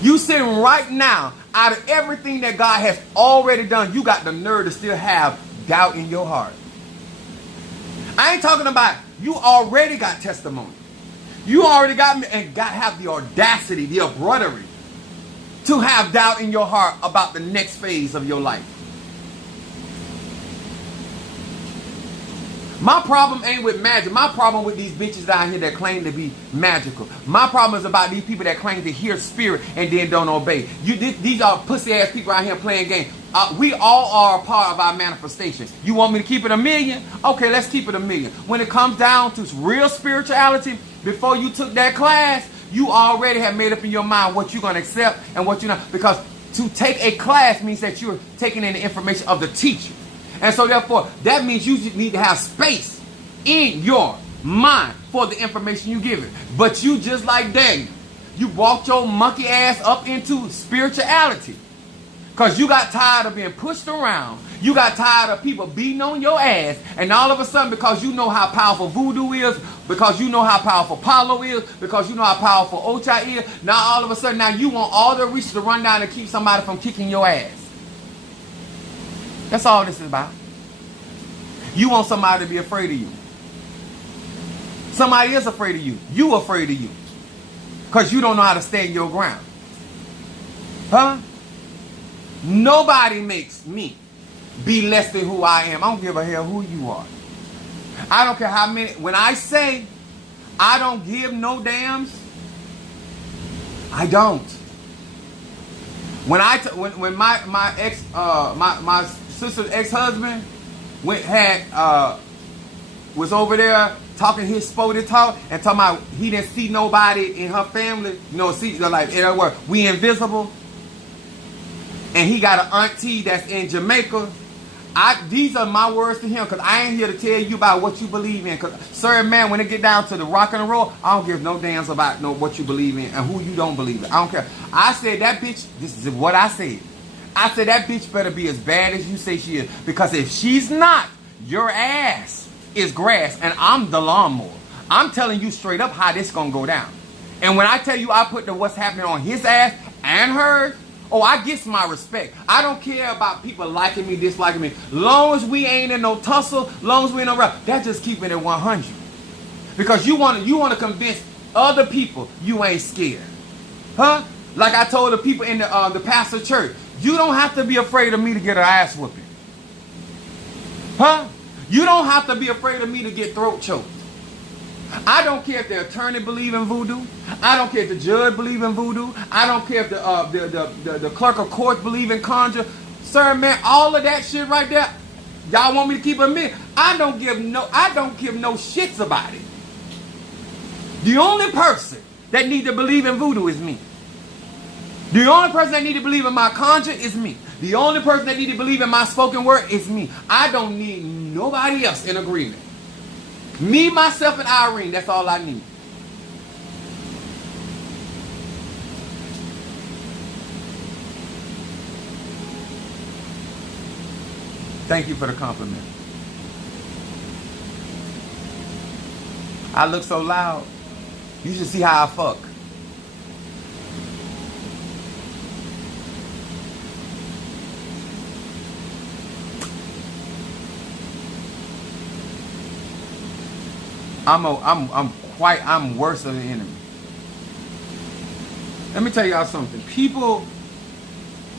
You sitting right now, out of everything that God has already done, you got the nerve to still have doubt in your heart. I ain't talking about you already got testimony. You already got me and have the audacity, the embroidery to have doubt in your heart about the next phase of your life. My problem ain't with magic. My problem with these bitches down here that claim to be magical. My problem is about these people that claim to hear spirit and then don't obey. These are pussy ass people out here playing games. We all are a part of our manifestation. You want me to keep it $1 million? Okay, let's keep it $1 million. When it comes down to real spirituality, before you took that class, you already have made up in your mind what you're going to accept and what you're not. Because to take a class means that you're taking in the information of the teacher. And so therefore, that means you need to have space in your mind for the information you give it. But you, just like Daniel, you walked your monkey ass up into spirituality. Because you got tired of being pushed around. You got tired of people beating on your ass. And all of a sudden, because you know how powerful voodoo is, because you know how powerful Palo is, because you know how powerful Ocha is, now all of a sudden, now you want all the reason to run down and keep somebody from kicking your ass. That's all this is about. You want somebody to be afraid of you. Somebody is afraid of you. You afraid of you. Because you don't know how to stand your ground. Huh? Nobody makes me be less than who I am. I don't give a hell who you are. I don't care how many. When I say I don't give no dams, I don't. When my ex my sister's ex-husband was over there talking his spotted talk and talking about he didn't see nobody in her family, like in other words, we invisible. And he got an auntie that's in Jamaica. These are my words to him, because I ain't here to tell you about what you believe in. Because, sir, man, when it get down to the rock and roll, I don't give no damns about what you believe in and who you don't believe in. I don't care. I said that bitch, this is what I said. I said that bitch better be as bad as you say she is. Because if she's not, your ass is grass and I'm the lawnmower. I'm telling you straight up how this gonna go down. And when I tell you I put what's happening on his ass and hers, oh, I get my respect. I don't care about people liking me, disliking me. Long as we ain't in no tussle, long as we ain't no rap, that's just keeping it 100. Because you want to convince other people you ain't scared. Huh? Like I told the people in the pastor church, you don't have to be afraid of me to get an ass whooping. Huh? You don't have to be afraid of me to get throat choked. I don't care if the attorney believe in voodoo. I don't care if the judge believe in voodoo. I don't care if the clerk of court believe in conjure. Sir, man, all of that shit right there, y'all want me to keep it a minute? I don't give no shits about it. The only person that need to believe in voodoo is me. The only person that need to believe in my conjure is me. The only person that need to believe in my spoken word is me. I don't need nobody else in agreement. Me, myself, and Irene, that's all I need. Thank you for the compliment. I look so loud. You should see how I fuck. I'm worse than the enemy. Let me tell y'all something. People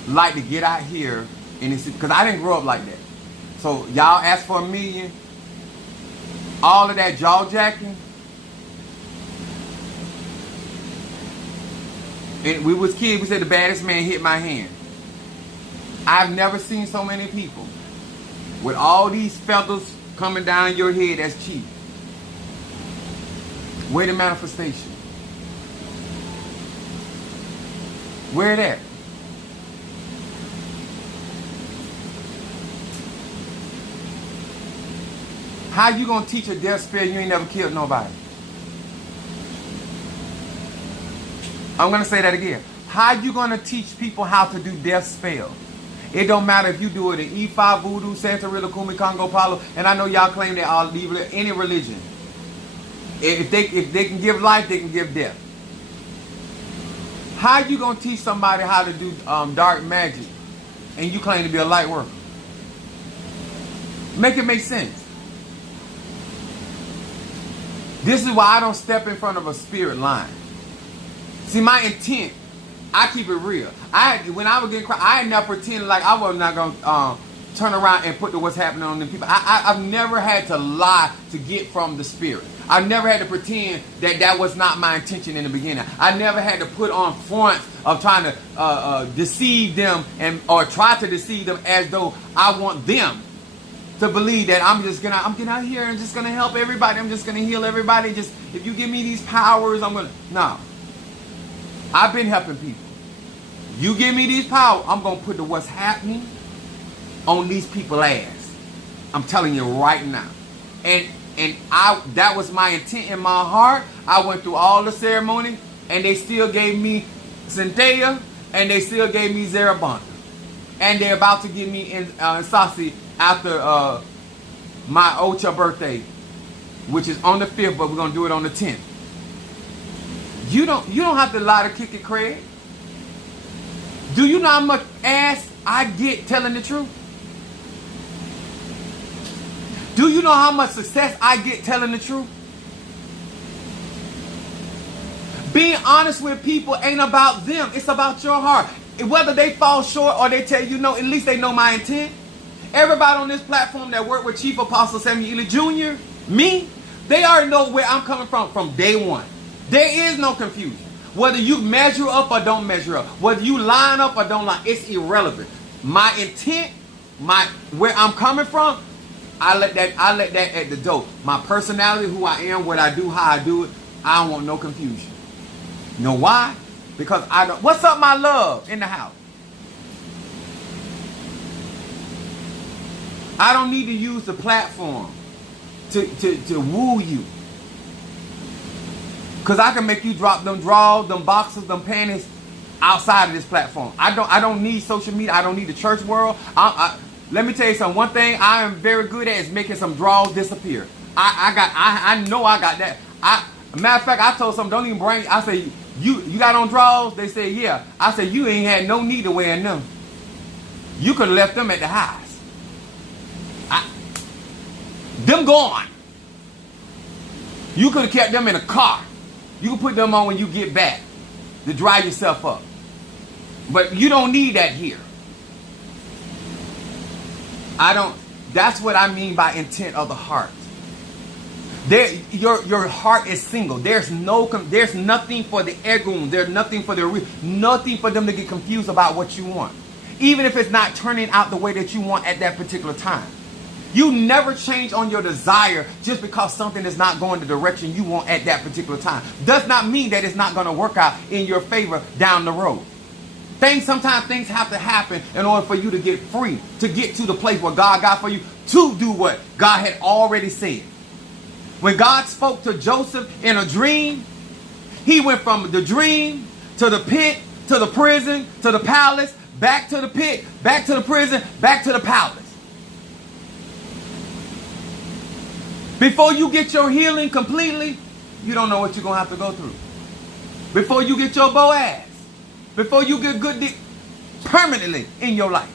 like to get out here and it's because I didn't grow up like that. So y'all ask for $1 million, all of that jaw jacking. And we was kids, we said the baddest man hit my hand. I've never seen so many people with all these feathers coming down your head as cheap. Where the manifestation? Where it at? How you gonna teach a death spell you ain't never killed nobody? I'm gonna say that again. How you gonna teach people how to do death spell? It don't matter if you do it in E5 Voodoo, Santeria, Kumi, Congo, Palo, and I know y'all claim they all leave any religion. If they can give life, they can give death. How you gonna teach somebody how to do dark magic, and you claim to be a light worker? Make it make sense. This is why I don't step in front of a spirit line. See, my intent, I keep it real. When I was getting cry, I ain't never pretended like I was not gonna turn around and put what's happening on them people. I've never had to lie to get from the spirit. I've never had to pretend that was not my intention in the beginning. I never had to put on fronts of trying to deceive them or try to deceive them as though I want them to believe that I'm getting out here and just gonna help everybody. I'm just gonna heal everybody. Just if you give me these powers, I'm gonna. No. I've been helping people. You give me these powers, I'm gonna put what's happening on these people's ass. I'm telling you right now. And that was my intent in my heart. I went through all the ceremony, and they still gave me Centella, and they still gave me Zarabanda. And they're about to give me Sasi after my Ocha birthday, which is on the 5th, but we're gonna do it on the 10th. You don't have to lie to kick it, Craig. Do you know how much ass I get telling the truth? Do you know how much success I get telling the truth? Being honest with people ain't about them. It's about your heart. Whether they fall short or they tell you no, at least they know my intent. Everybody on this platform that worked with Chief Apostle Samuel Ely Jr., me, they already know where I'm coming from day one. There is no confusion. Whether you measure up or don't measure up, whether you line up or don't line, it's irrelevant. My intent, where I'm coming from, I let that at the door. My personality, who I am, what I do, how I do it, I don't want no confusion. You know why? Because I don't. What's up, my love, in the house? I don't need to use the platform to woo you. Because I can make you drop them drawers, them boxes, them panties outside of this platform. I don't need social media. I don't need the church world. Let me tell you something. One thing I am very good at is making some draws disappear. I know I got that. Matter of fact, I told some, don't even bring. I say, you got on drawers? They say, yeah. I said, you ain't had no need of wearing them. You could have left them at the house. Them gone. You could have kept them in a car. You can put them on when you get back to dry yourself up. But you don't need that here. That's what I mean by intent of the heart. Your heart is single. There's nothing for the egoon. There's nothing for nothing for them to get confused about what you want. Even if it's not turning out the way that you want at that particular time. You never change on your desire just because something is not going the direction you want at that particular time. Does not mean that it's not going to work out in your favor down the road. Sometimes things have to happen in order for you to get free, to get to the place where God got for you to do what God had already said. When God spoke to Joseph in a dream, he went from the dream to the pit, to the prison, to the palace, back to the pit, back to the prison, back to the palace. Before you get your healing completely, you don't know what you're going to have to go through. Before you get your Boaz, before you get good dick permanently in your life.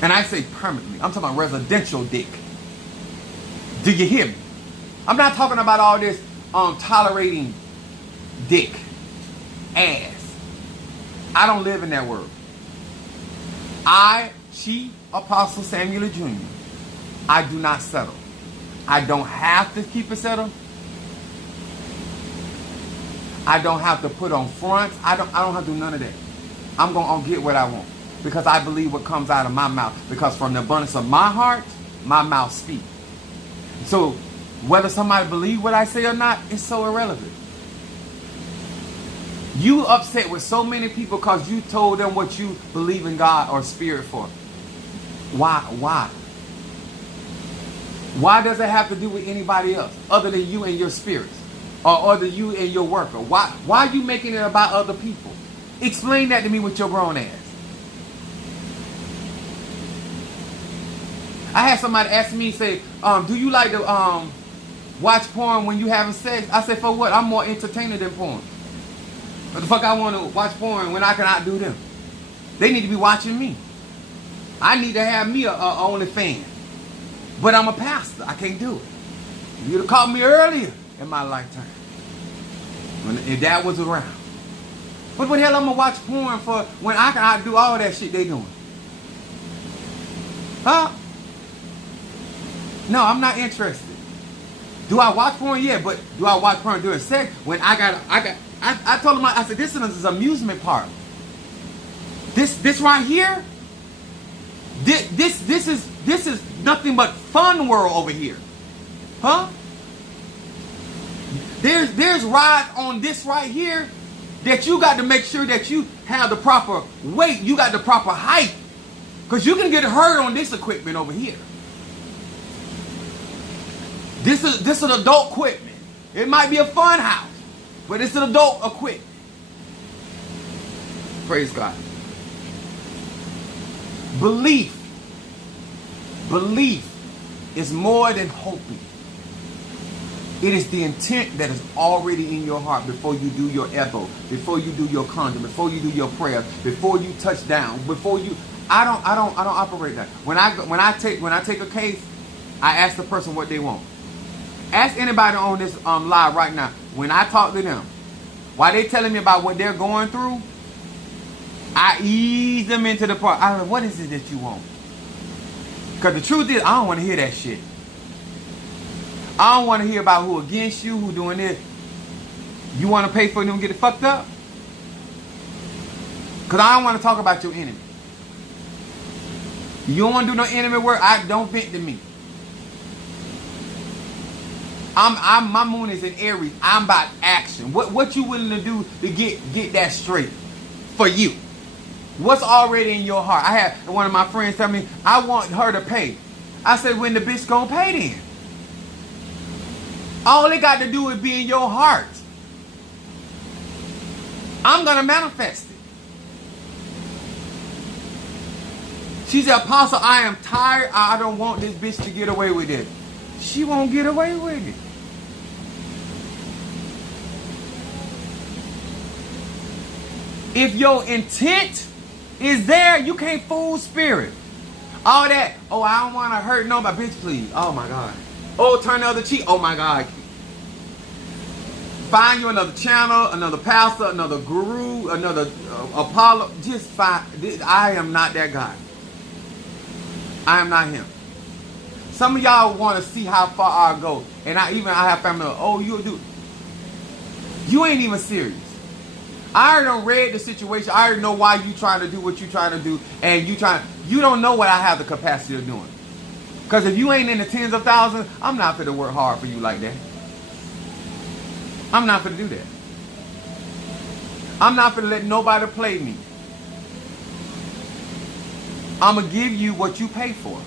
And I say permanently, I'm talking about residential dick. Do you hear me? I'm not talking about all this tolerating dick, ass. I don't live in that world. Chief Apostle Samuel Jr., I do not settle. I don't have to keep it settled. I don't have to put on fronts. I don't have to do none of that. I'm going to get what I want. Because I believe what comes out of my mouth. Because from the abundance of my heart, my mouth speaks. So whether somebody believes what I say or not, it's so irrelevant. You upset with so many people because you told them what you believe in God or spirit for. Why? Why does it have to do with anybody else other than you and your spirits? Or other you and your worker? Why are you making it about other people? Explain that to me with your grown ass. I had somebody ask me, say, do you like to watch porn when you having sex? I said, for what? I'm more entertaining than porn. What the fuck I want to watch porn when I can outdo them? They need to be watching me. I need to have me a OnlyFans. But I'm a pastor. I can't do it. You'd have called me earlier in my lifetime. If that was around. But what the hell I'm going to watch porn for when I can outdo all that shit they doing? Huh? No, I'm not interested. Do I watch porn? Yeah, but do I watch porn during sex? When I told him, I said, this is an amusement park. This right here, this is nothing but fun world over here. Huh? There's rides on this right here that you got to make sure that you have the proper weight, you got the proper height. Because you can get hurt on this equipment over here. This is adult equipment. It might be a fun house, but it's an adult equipment. Praise God. Belief is more than hoping. It is the intent that is already in your heart before you do your elbow, before you do your conjure, before you do your prayer, before you touch down, before you. I don't operate that. When I take a case, I ask the person what they want. Ask anybody on this live right now. When I talk to them, while they telling me about what they're going through, I ease them into the part. I go, what is it that you want? Because the truth is, I don't want to hear that shit. I don't want to hear about who against you, who doing this. You want to pay for them to get it fucked up? Because I don't want to talk about your enemy. You don't want to do no enemy work, don't vent to me. My moon is in Aries. I'm about action. What you willing to do to get that straight for you? What's already in your heart? I had one of my friends tell me, I want her to pay. I said, when the bitch gonna pay then? All it got to do is be in your heart. I'm gonna manifest it. She said, Apostle, I am tired. I don't want this bitch to get away with it. She won't get away with it. If your intent is there, you can't fool spirit. All that, oh, I don't want to hurt nobody. Bitch, please. Oh, my God. Oh, turn the other cheek. Oh, my God. Find you another channel, another pastor, another guru, another Apollo. Just find. I am not that guy. I am not him. Some of y'all want to see how far I go. And I have family, oh, you'll do. You ain't even serious. I already done read the situation. I already know why you trying to do what you trying to do. And you don't know what I have the capacity of doing. Because if you ain't in the tens of thousands, I'm not going to work hard for you like that. I'm not going to do that. I'm not going to let nobody play me. I'm going to give you what you pay for.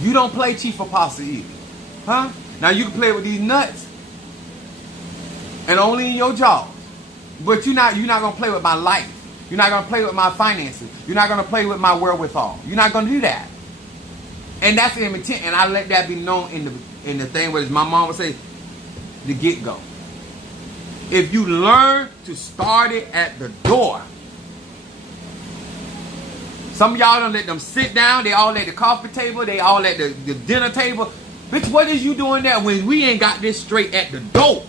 You don't play Chief Apostle either. Huh? Now you can play with these nuts. And only in your jaws. But you're not going to play with my life. You're not going to play with my finances. You're not going to play with my wherewithal. You're not going to do that. And that's the intent. And I let that be known in the thing where my mom would say, the get-go. If you learn to start it at the door. Some of y'all don't let them sit down. They all at the coffee table. They all at the dinner table. Bitch, what is you doing there when we ain't got this straight at the door?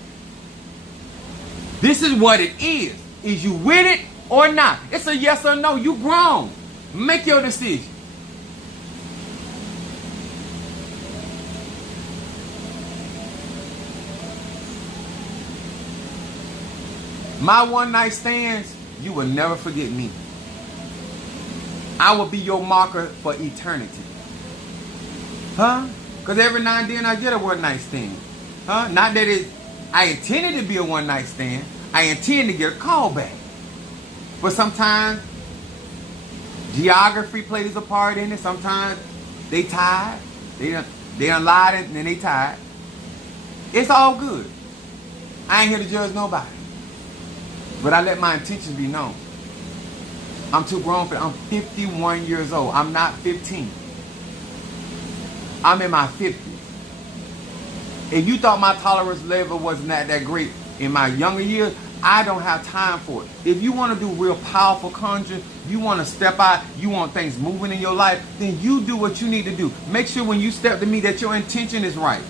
This is what it is. Is you with it or not? It's a yes or no. You grown. Make your decision. My one night stands, you will never forget me. I will be your marker for eternity. Huh? Because every now and then I get a one night stand. Huh? Not that I intended to be a one night stand. I intend to get a call back. But sometimes geography plays a part in it. Sometimes they tired. They done lied and then they tired. It's all good. I ain't here to judge nobody. But I let my intentions be known. I'm too grown for it. I'm 51 years old. I'm not 15. I'm in my 50s. If you thought my tolerance level wasn't that great in my younger years, I don't have time for it. If you want to do real powerful conjuring, you want to step out, you want things moving in your life, then you do what you need to do. Make sure when you step to me that your intention is right.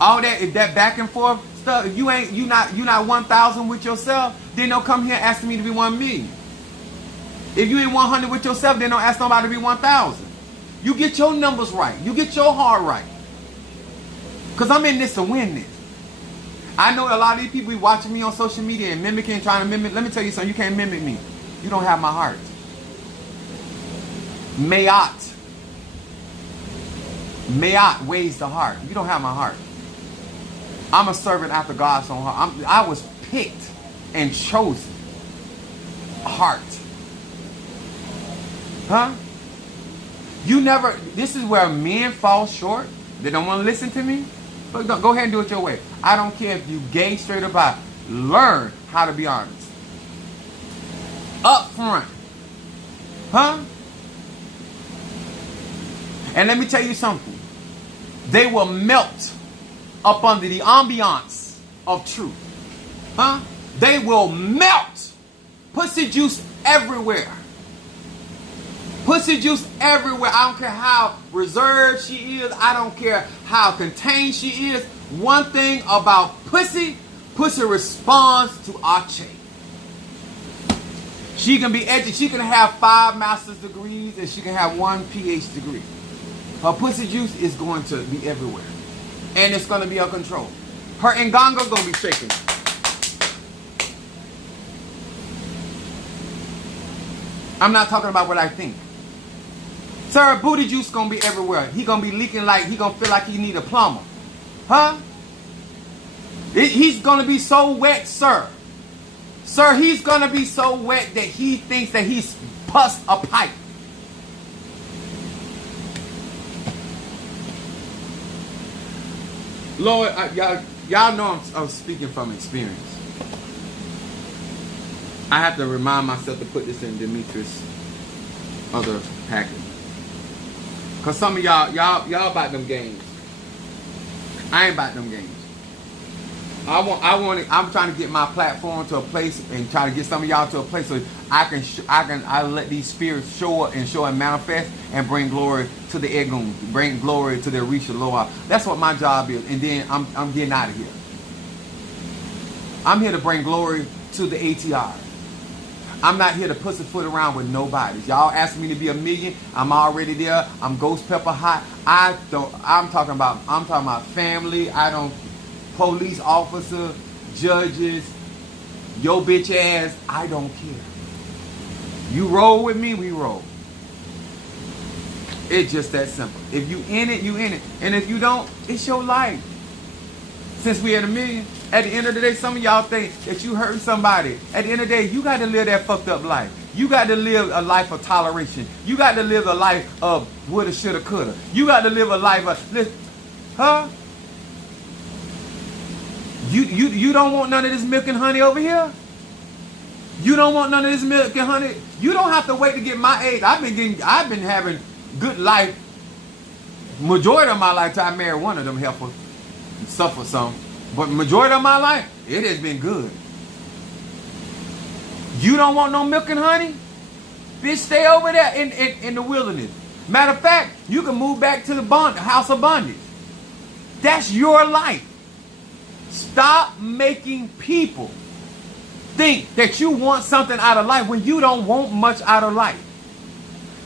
All that, if that back and forth stuff, if you're not 1,000 with yourself, then don't come here asking me to be 1 million. If you ain't 100 with yourself, then don't ask nobody to be 1,000. You get your numbers right. You get your heart right. Because I'm in this to win this. I know a lot of these people be watching me on social media and mimicking, trying to mimic. Let me tell you something. You can't mimic me. You don't have my heart. Mayat. Mayat weighs the heart. You don't have my heart. I'm a servant after God's own heart. I was picked and chosen. Heart. Huh? You never, this is where men fall short. They don't want to listen to me. But go ahead and do it your way. I don't care if you gay, straight or bi. Learn how to be honest. Up front. Huh? And let me tell you something. They will melt up under the ambiance of truth. Huh? They will melt. Pussy juice everywhere. Pussy juice everywhere. I don't care how reserved she is. I don't care how contained she is. One thing about pussy, pussy responds to Ache. She can be educated. She can have 5 master's degrees and she can have 1 PhD degree. Her pussy juice is going to be everywhere. And it's going to be under control. Her ngongo is going to be shaking. I'm not talking about what I think. Sir, booty juice gonna be everywhere. He gonna be leaking like he gonna feel like he need a plumber. Huh? He's gonna be so wet, sir. Sir, he's gonna be so wet that he thinks that he's pussed a pipe. Lord, y'all know I'm speaking from experience. I have to remind myself to put this in Demetrius' other package. Because some of y'all about them games. I ain't about them games. I'm trying to get my platform to a place and try to get some of y'all to a place so I let these spirits show up and manifest and bring glory to the Egun, bring glory to the Orisha Loa. That's what my job is. And then I'm getting out of here. I'm here to bring glory to the ATR. I'm not here to pussyfoot around with nobody. Y'all asking me to be a million, I'm already there. I'm ghost pepper hot. I'm talking about family. I don't, police officer, judges, your bitch ass, I don't care. You roll with me, we roll. It's just that simple. If you in it, you in it. And if you don't, it's your life. Since we at a million, at the end of the day, some of y'all think that you hurting somebody. At the end of the day, you got to live that fucked up life. You got to live a life of toleration. You got to live a life of woulda, shoulda, coulda. You got to live a life of, listen, huh? You don't want none of this milk and honey over here? You don't want none of this milk and honey? You don't have to wait to get my age. I've been having good life. Majority of my lifetime, I married one of them heifers. Suffer some. But majority of my life, it has been good. You don't want no milk and honey? Bitch, stay over there in the wilderness. Matter of fact, you can move back to the house of bondage. That's your life. Stop making people think that you want something out of life when you don't want much out of life.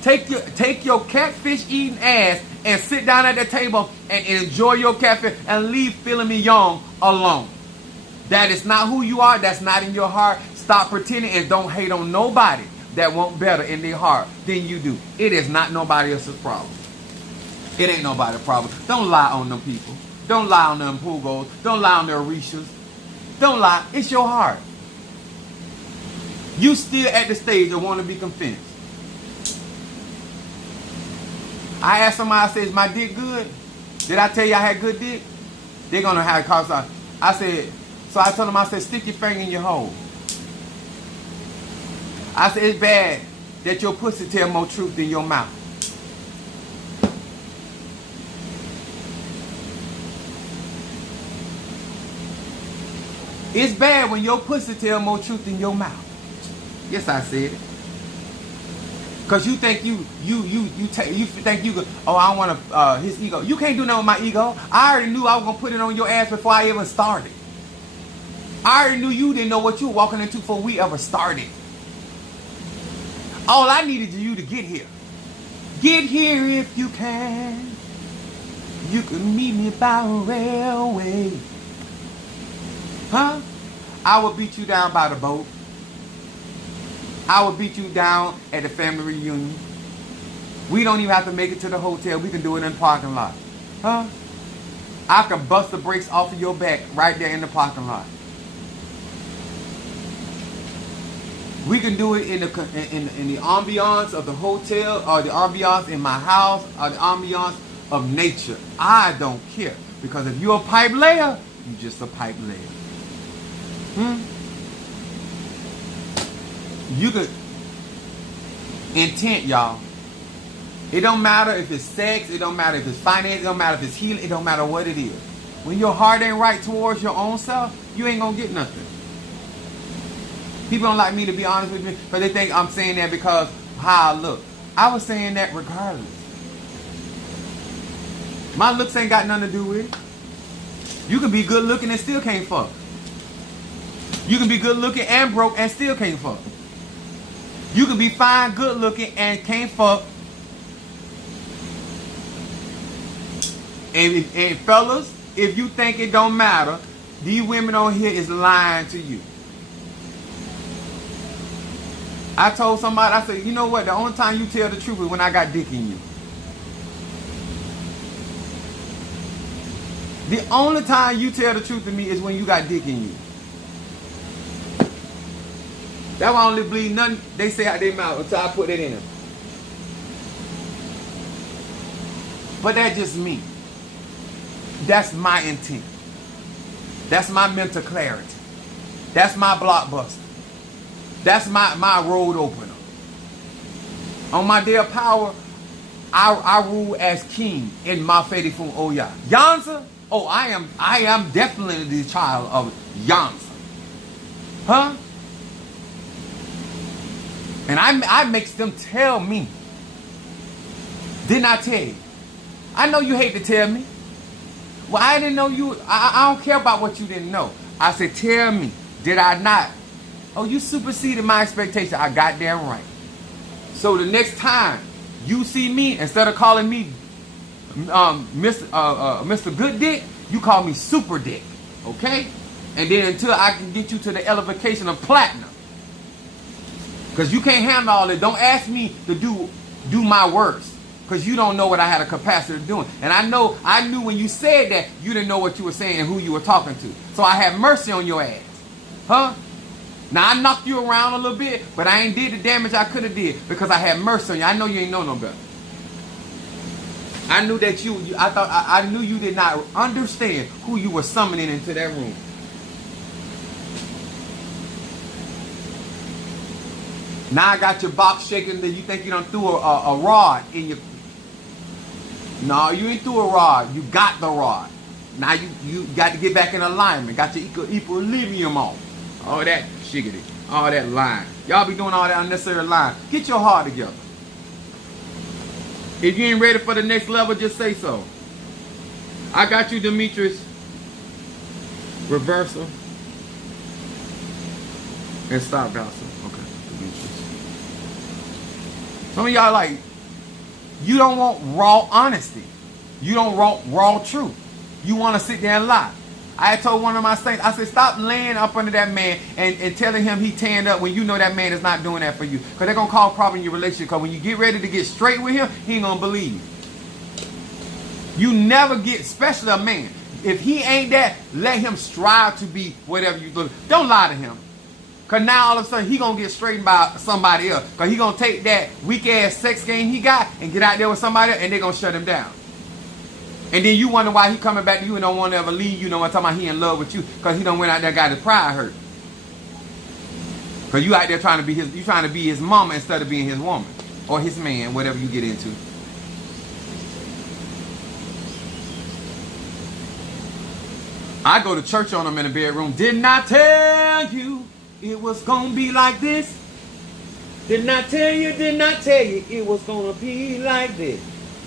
Take your catfish eating ass and sit down at the table and enjoy your catfish and leave feeling me young alone. That is not who you are. That's not in your heart. Stop pretending and don't hate on nobody that want better in their heart than you do. It is not nobody else's problem. It ain't nobody's problem. Don't lie on them people. Don't lie on them Pugos. Don't lie on their Orishas. Don't lie. It's your heart. You still at the stage of want to be convinced. I asked somebody, I said, is my dick good? Did I tell you I had good dick? They're going to have cause. I said, so I told them, I said, stick your finger in your hole. I said, it's bad that your pussy tell more truth than your mouth. It's bad when your pussy tell more truth than your mouth. Yes, I said it. Cause you think you think you go, oh, I want to his ego. You can't do nothing with my ego. I already knew I was gonna put it on your ass before I even started. I already knew you didn't know what you were walking into before we ever started. All I needed you to get here. Get here if you can. You can meet me by railway. Huh? I will beat you down by the boat. I will beat you down at the family reunion. We don't even have to make it to the hotel. We can do it in the parking lot. Huh? I can bust the brakes off of your back right there in the parking lot. We can do it in the ambiance of the hotel, or the ambiance in my house, or the ambiance of nature. I don't care. Because if you're a pipe layer, you're just a pipe layer. You could intent, y'all. It don't matter if it's sex, it don't matter if it's finance, it don't matter if it's healing, it don't matter what it is. When your heart ain't right towards your own self, you ain't gonna get nothing. People don't like me to be honest with me, but they think I'm saying that because how I look. I was saying that regardless. My looks ain't got nothing to do with it. You can be good looking and still can't fuck. You can be good looking and broke and still can't fuck. You can be fine, good looking, and can't fuck. And fellas, if you think it don't matter, these women on here is lying to you. I told somebody, I said, you know what? The only time you tell the truth is when I got dick in you. The only time you tell the truth to me is when you got dick in you. That why I only believe nothing they say out their mouth until I put it in them. But that's just me. That's my intent. That's my mental clarity. That's my blockbuster. That's my road opener. On my day of power, I rule as king in my Fedifun Oya. Yanza? Oh, I am definitely the child of Yanza. Huh? And I makes them tell me. Didn't I tell you? I know you hate to tell me. Well, I didn't know you. I don't care about what you didn't know. I said, tell me, did I not Oh, you superseded my expectation. I got damn right. So the next time you see me, instead of calling me Mr. Good Dick, you call me Super Dick. Okay? And then until I can get you to the elevation of platinum. Because you can't handle all this. Don't ask me to do my worst. Because you don't know what I had a capacity of doing. And I knew when you said that, you didn't know what you were saying and who you were talking to. So I had mercy on your ass. Huh? Now I knocked you around a little bit, but I ain't did the damage I could have did because I had mercy on you. I know you ain't know no better. I knew that I knew you did not understand who you were summoning into that room. Now I got your box shaking that you think you done threw a rod in your... No, you ain't threw a rod. You got the rod. Now you got to get back in alignment. Got your equilibrium on. All that shiggity. All that lying. Y'all be doing all that unnecessary lying. Get your heart together. If you ain't ready for the next level, just say so. I got you, Demetrius. Reversal. And stop gossip. Okay, Demetrius. Some of y'all like, you don't want raw honesty. You don't want raw truth. You want to sit there and lie. I told one of my saints, I said, stop laying up under that man and telling him he tanned up when you know that man is not doing that for you. Because they're going to cause problem in your relationship. Because when you get ready to get straight with him, he ain't going to believe you. You never get, especially a man. If he ain't that, let him strive to be whatever you do. Don't lie to him. Because now all of a sudden he going to get straightened by somebody else. Because he going to take that weak ass sex game he got and get out there with somebody else and they're going to shut him down. And then you wonder why he coming back to you and don't want to ever leave you. Know what I'm talking about? He in love with you because he done went out there and got his pride hurt. Because you out there trying to be his mama instead of being his woman. Or his man, whatever you get into. I go to church on him in the bedroom. Didn't I tell you it was going to be like this? Didn't I tell you it was going to be like this?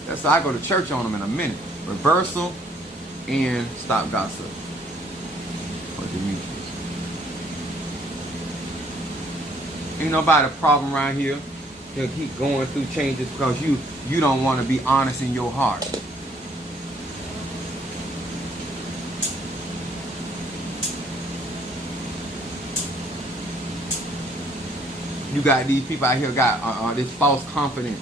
That's how I go to church on him in a minute. Reversal and stop gossip. Or Demetrius. Ain't nobody a problem around here. They'll keep going through changes because you don't want to be honest in your heart. You got these people out here got this false confidence.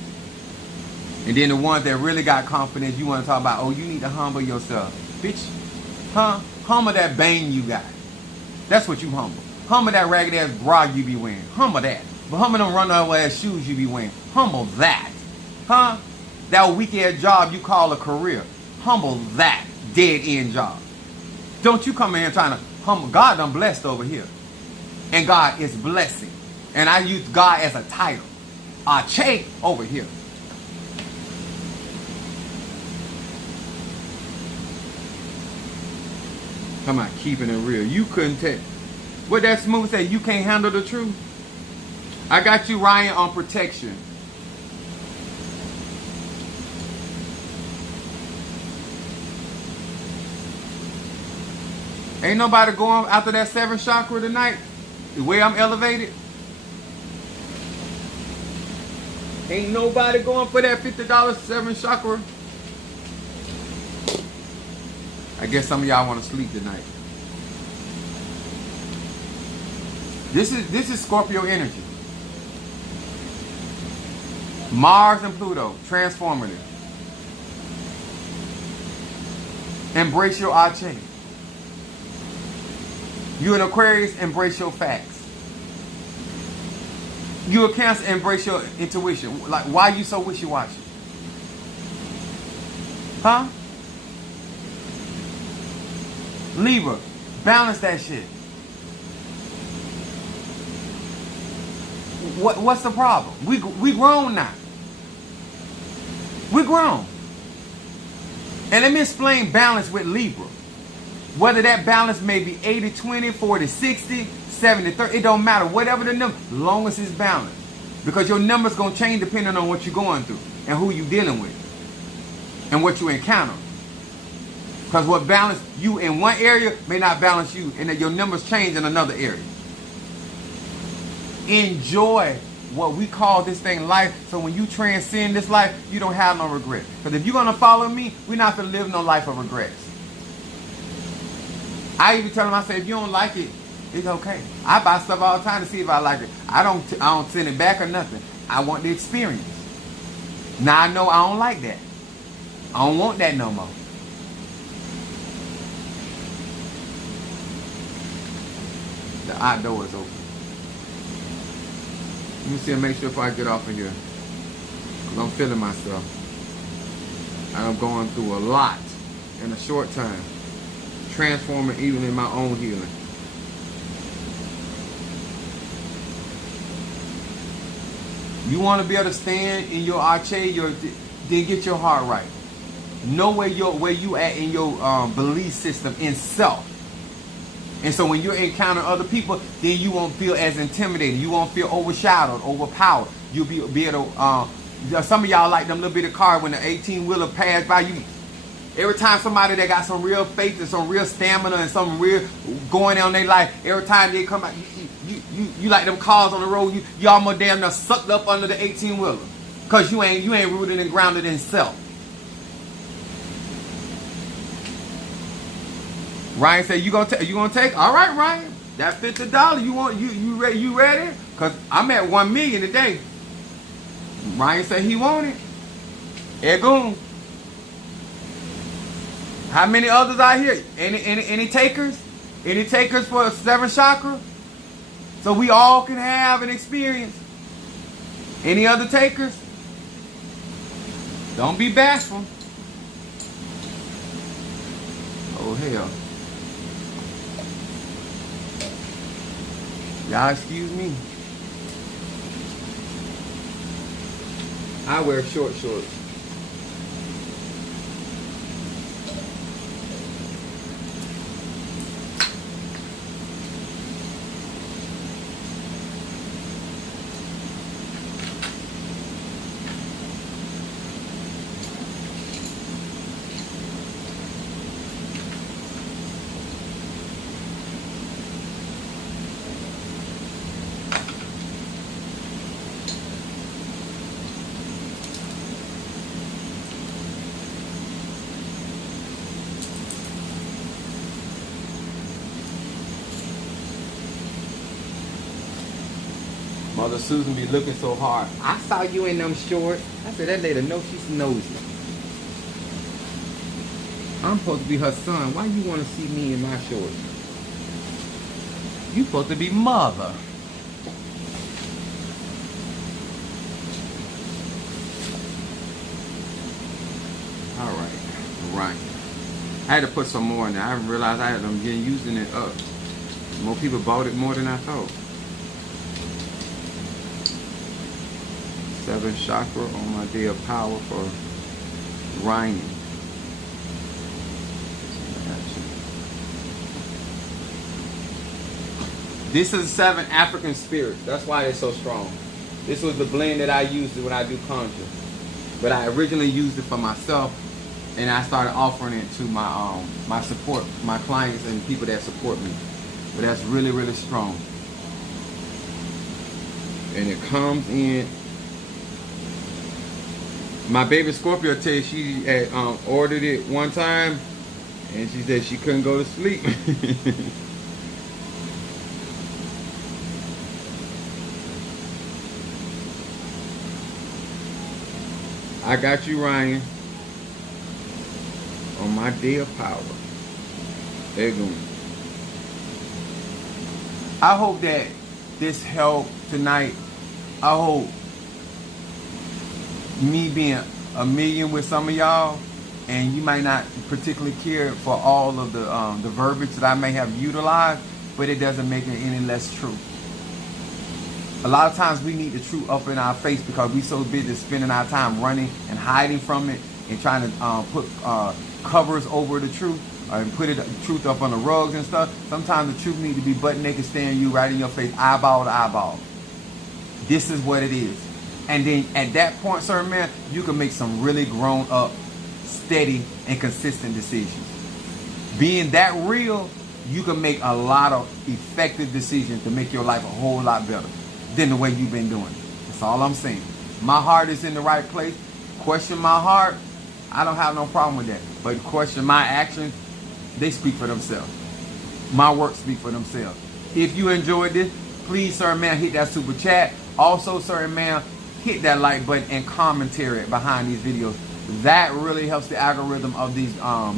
And then the ones that really got confidence, you want to talk about, oh, you need to humble yourself. Bitch, humble that bang you got. That's what you humble. Humble that ragged ass bra you be wearing. Humble that. But humble them run over ass shoes you be wearing. Humble that. That weak ass job you call a career. Humble that dead end job. Don't you come in here trying to humble. God done blessed over here. And God is blessing. And I use God as a title. Che over here. Come on, keeping it real. You couldn't tell. What that smooth say, you can't handle the truth? I got you, Ryan, on protection. Ain't nobody going after that 7th chakra tonight? The way I'm elevated? Ain't nobody going for that $50 7th chakra? I guess some of y'all want to sleep tonight. This is Scorpio energy. Mars and Pluto, transformative. Embrace your Ache. You an Aquarius, embrace your facts. You a Cancer, embrace your intuition. Like, why you so wishy-washy? Huh? Libra, balance that shit. What's the problem? We grown now. We grown. And let me explain balance with Libra. Whether that balance may be 80-20, 40-60, 70-30, it don't matter. Whatever the number, as long as it's balanced. Because your number's going to change depending on what you're going through and who you're dealing with and what you encounter. Because what balance you in one area may not balance you, and that your numbers change in another area. Enjoy what we call this thing life. So when you transcend this life, you don't have no regret. Because if you're going to follow me, we're not going to live no life of regrets. I even tell them, I say, if you don't like it, it's okay. I buy stuff all the time to see if I like it. I don't send it back or nothing. I want the experience. Now I know I don't like that. I don't want that no more. The outdoor is open. Let me see and make sure if I get off of here. Because I'm feeling myself. I'm going through a lot in a short time. Transforming even in my own healing. You want to be able to stand in your arche, then get your heart right. Know where you at in your belief system in self. And so when you encounter other people, then you won't feel as intimidated. You won't feel overshadowed, overpowered. You'll be able to, some of y'all like them little bit of car when the 18-wheeler pass by you. Every time somebody that got some real faith and some real stamina and some real going on their life, every time they come out, you like them cars on the road, you almost damn near sucked up under the 18-wheeler. Because you ain't rooted and grounded in self. Ryan said, you gonna take? All right, Ryan. That $50. You ready? Cause I'm at 1 million today. Ryan said he wanted. Egoon. How many others out here? Any takers? Any takers for 7 chakra? So we all can have an experience. Any other takers? Don't be bashful. Oh hell. Y'all excuse me. I wear short shorts. Mother Susan be looking so hard. I saw you in them shorts. I said, that lady knows she's nosy. I'm supposed to be her son. Why you want to see me in my shorts? You supposed to be mother. All right. I had to put some more in there. I realized I had them getting using it up. More people bought it more than I thought. 7 chakra on my day of power for Ryan. This is 7 African spirits. That's why they're so strong. This was the blend that I used when I do conjure. But I originally used it for myself, and I started offering it to my my support, my clients and people that support me. But that's really, really strong. And it comes in. My baby Scorpio tell you she had ordered it one time, and she said she couldn't go to sleep. I got you, Ryan, on my day of power. There you go. I hope that this helped tonight. I hope me being a million with some of y'all, and you might not particularly care for all of the verbiage that I may have utilized, but it doesn't make it any less true. A lot of times we need the truth up in our face because we so busy spending our time running and hiding from it and trying to put covers over the truth and put the truth up on the rugs and stuff. Sometimes the truth needs to be butt naked, staring you right in your face, eyeball to eyeball. This is what it is. And then at that point, sir, man, you can make some really grown up, steady, and consistent decisions. Being that real, you can make a lot of effective decisions to make your life a whole lot better. than the way you've been doing it. That's all I'm saying. My heart is in the right place. Question my heart, I don't have no problem with that. But question my actions, they speak for themselves. My work speak for themselves. If you enjoyed this, please, sir and ma'am, hit that super chat. Also, sir and ma'am, hit that like button and commentary behind these videos. That really helps the algorithm of these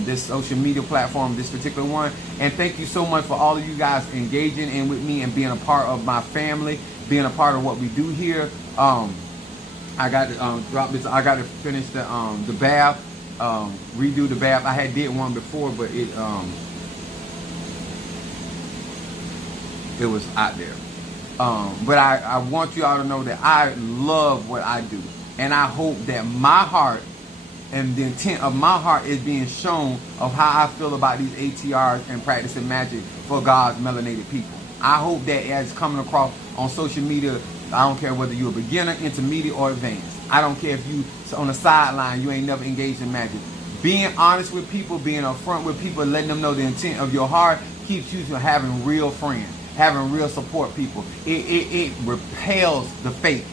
this social media platform, this particular one. And thank you so much for all of you guys engaging in with me and being a part of my family, being a part of what we do here. I got to drop this. I got to finish the bath, redo the bath. I did one before, but it was out there. But I want you all to know that I love what I do, and I hope that my heart and the intent of my heart is being shown of how I feel about these ATRs and practicing magic for God's melanated people. I hope that as coming across on social media. I don't care whether you're a beginner, intermediate, or advanced. I don't care if you on the sideline, you ain't never engaged in magic. Being honest with people, being upfront with people, letting them know the intent of your heart keeps you from having real friends, having real support people. It repels the fake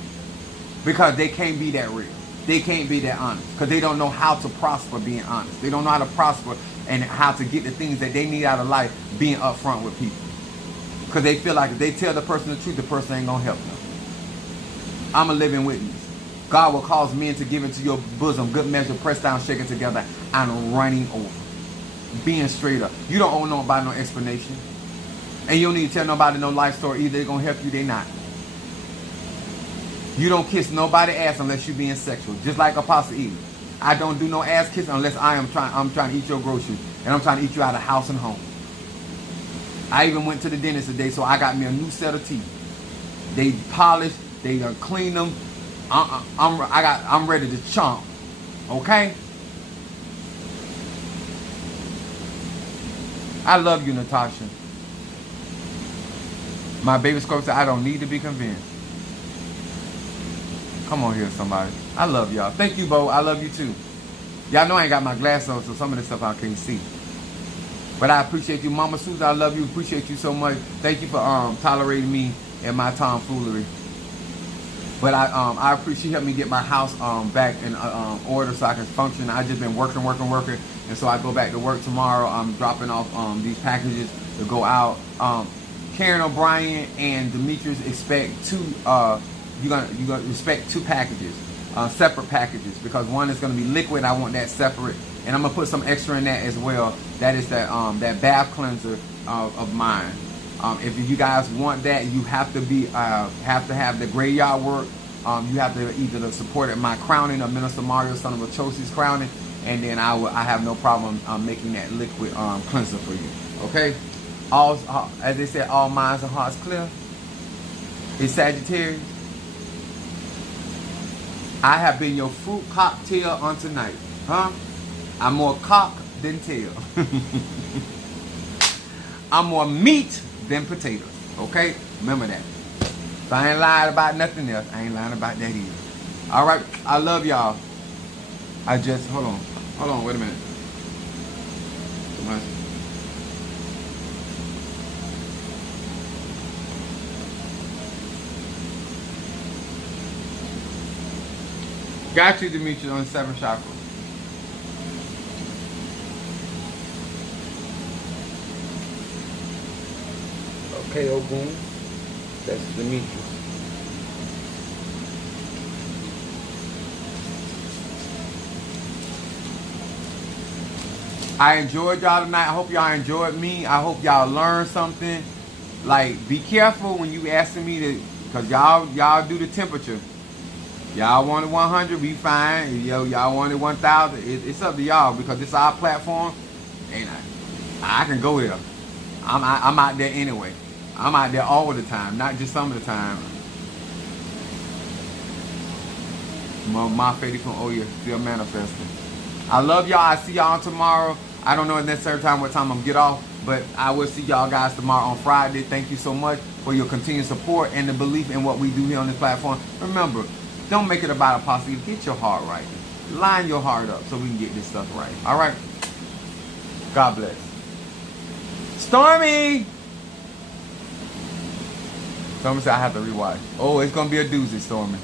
because they can't be that real. They can't be that honest because they don't know how to prosper being honest. They don't know how to prosper and how to get the things that they need out of life being upfront with people. Because they feel like if they tell the person the truth, the person ain't going to help them. I'm a living witness. God will cause men to give into your bosom good measure, pressed down, shaken together, and running over. Being straight up. You don't owe nobody no explanation. And you don't need to tell nobody no life story. Either they're going to help you, they're not. You don't kiss nobody's ass unless you're being sexual. Just like Apostle Eve. I don't do no ass kissing unless I'm trying to eat your groceries. And I'm trying to eat you out of house and home. I even went to the dentist today, so I got me a new set of teeth. They polished. They done clean them. I'm ready to chomp. Okay? I love you, Natasha. My baby Scorpio said I don't need to be convinced. Come on here, somebody. I love y'all. Thank you, Bo. I love you too. Y'all know I ain't got my glasses on, so some of this stuff I can't see. But I appreciate you. Mama Susan, I love you. Appreciate you so much. Thank you for tolerating me and my tomfoolery. But I appreciate you helping me get my house back in order so I can function. I just been working. And so I go back to work tomorrow. I'm dropping off these packages to go out. Karen O'Brien and Demetrius expect you're gonna expect two packages, separate packages, because one is gonna be liquid. I want that separate, and I'm gonna put some extra in that as well. That is that bath cleanser of mine. If you guys want that, you have to have the graveyard work. You have to either support my crowning or Minister Mario, son of Achosi's crowning, and then I have no problem making that liquid cleanser for you. Okay. All as they said, all minds and hearts clear. It's Sagittarius. I have been your fruit cocktail on tonight, huh? I'm more cock than tail. I'm more meat than potatoes. Okay? Remember that. If I ain't lying about nothing else, I ain't lying about that either. Alright, I love y'all. Hold on, wait a minute. Got you, Demetrius, on the 7th chakra. Okay, Ogun. That's Demetrius. I enjoyed y'all tonight. I hope y'all enjoyed me. I hope y'all learned something. Like, be careful when you asking me to, because y'all do the temperature. Y'all wanted 100, we fine. Y'all wanted 1,000. It's up to y'all because it's our platform, and I can go there. I'm out there anyway. I'm out there all the time, not just some of the time. My faith from Oya still manifesting. I love y'all. I see y'all tomorrow. I don't know at necessary time what time I'm gonna get off, but I will see y'all guys tomorrow on Friday. Thank you so much for your continued support and the belief in what we do here on this platform. Remember, don't make it about apostasy. Get your heart right. Line your heart up so we can get this stuff right. All right? God bless. Stormy! Stormy said I have to rewatch. Oh, it's gonna be a doozy, Stormy.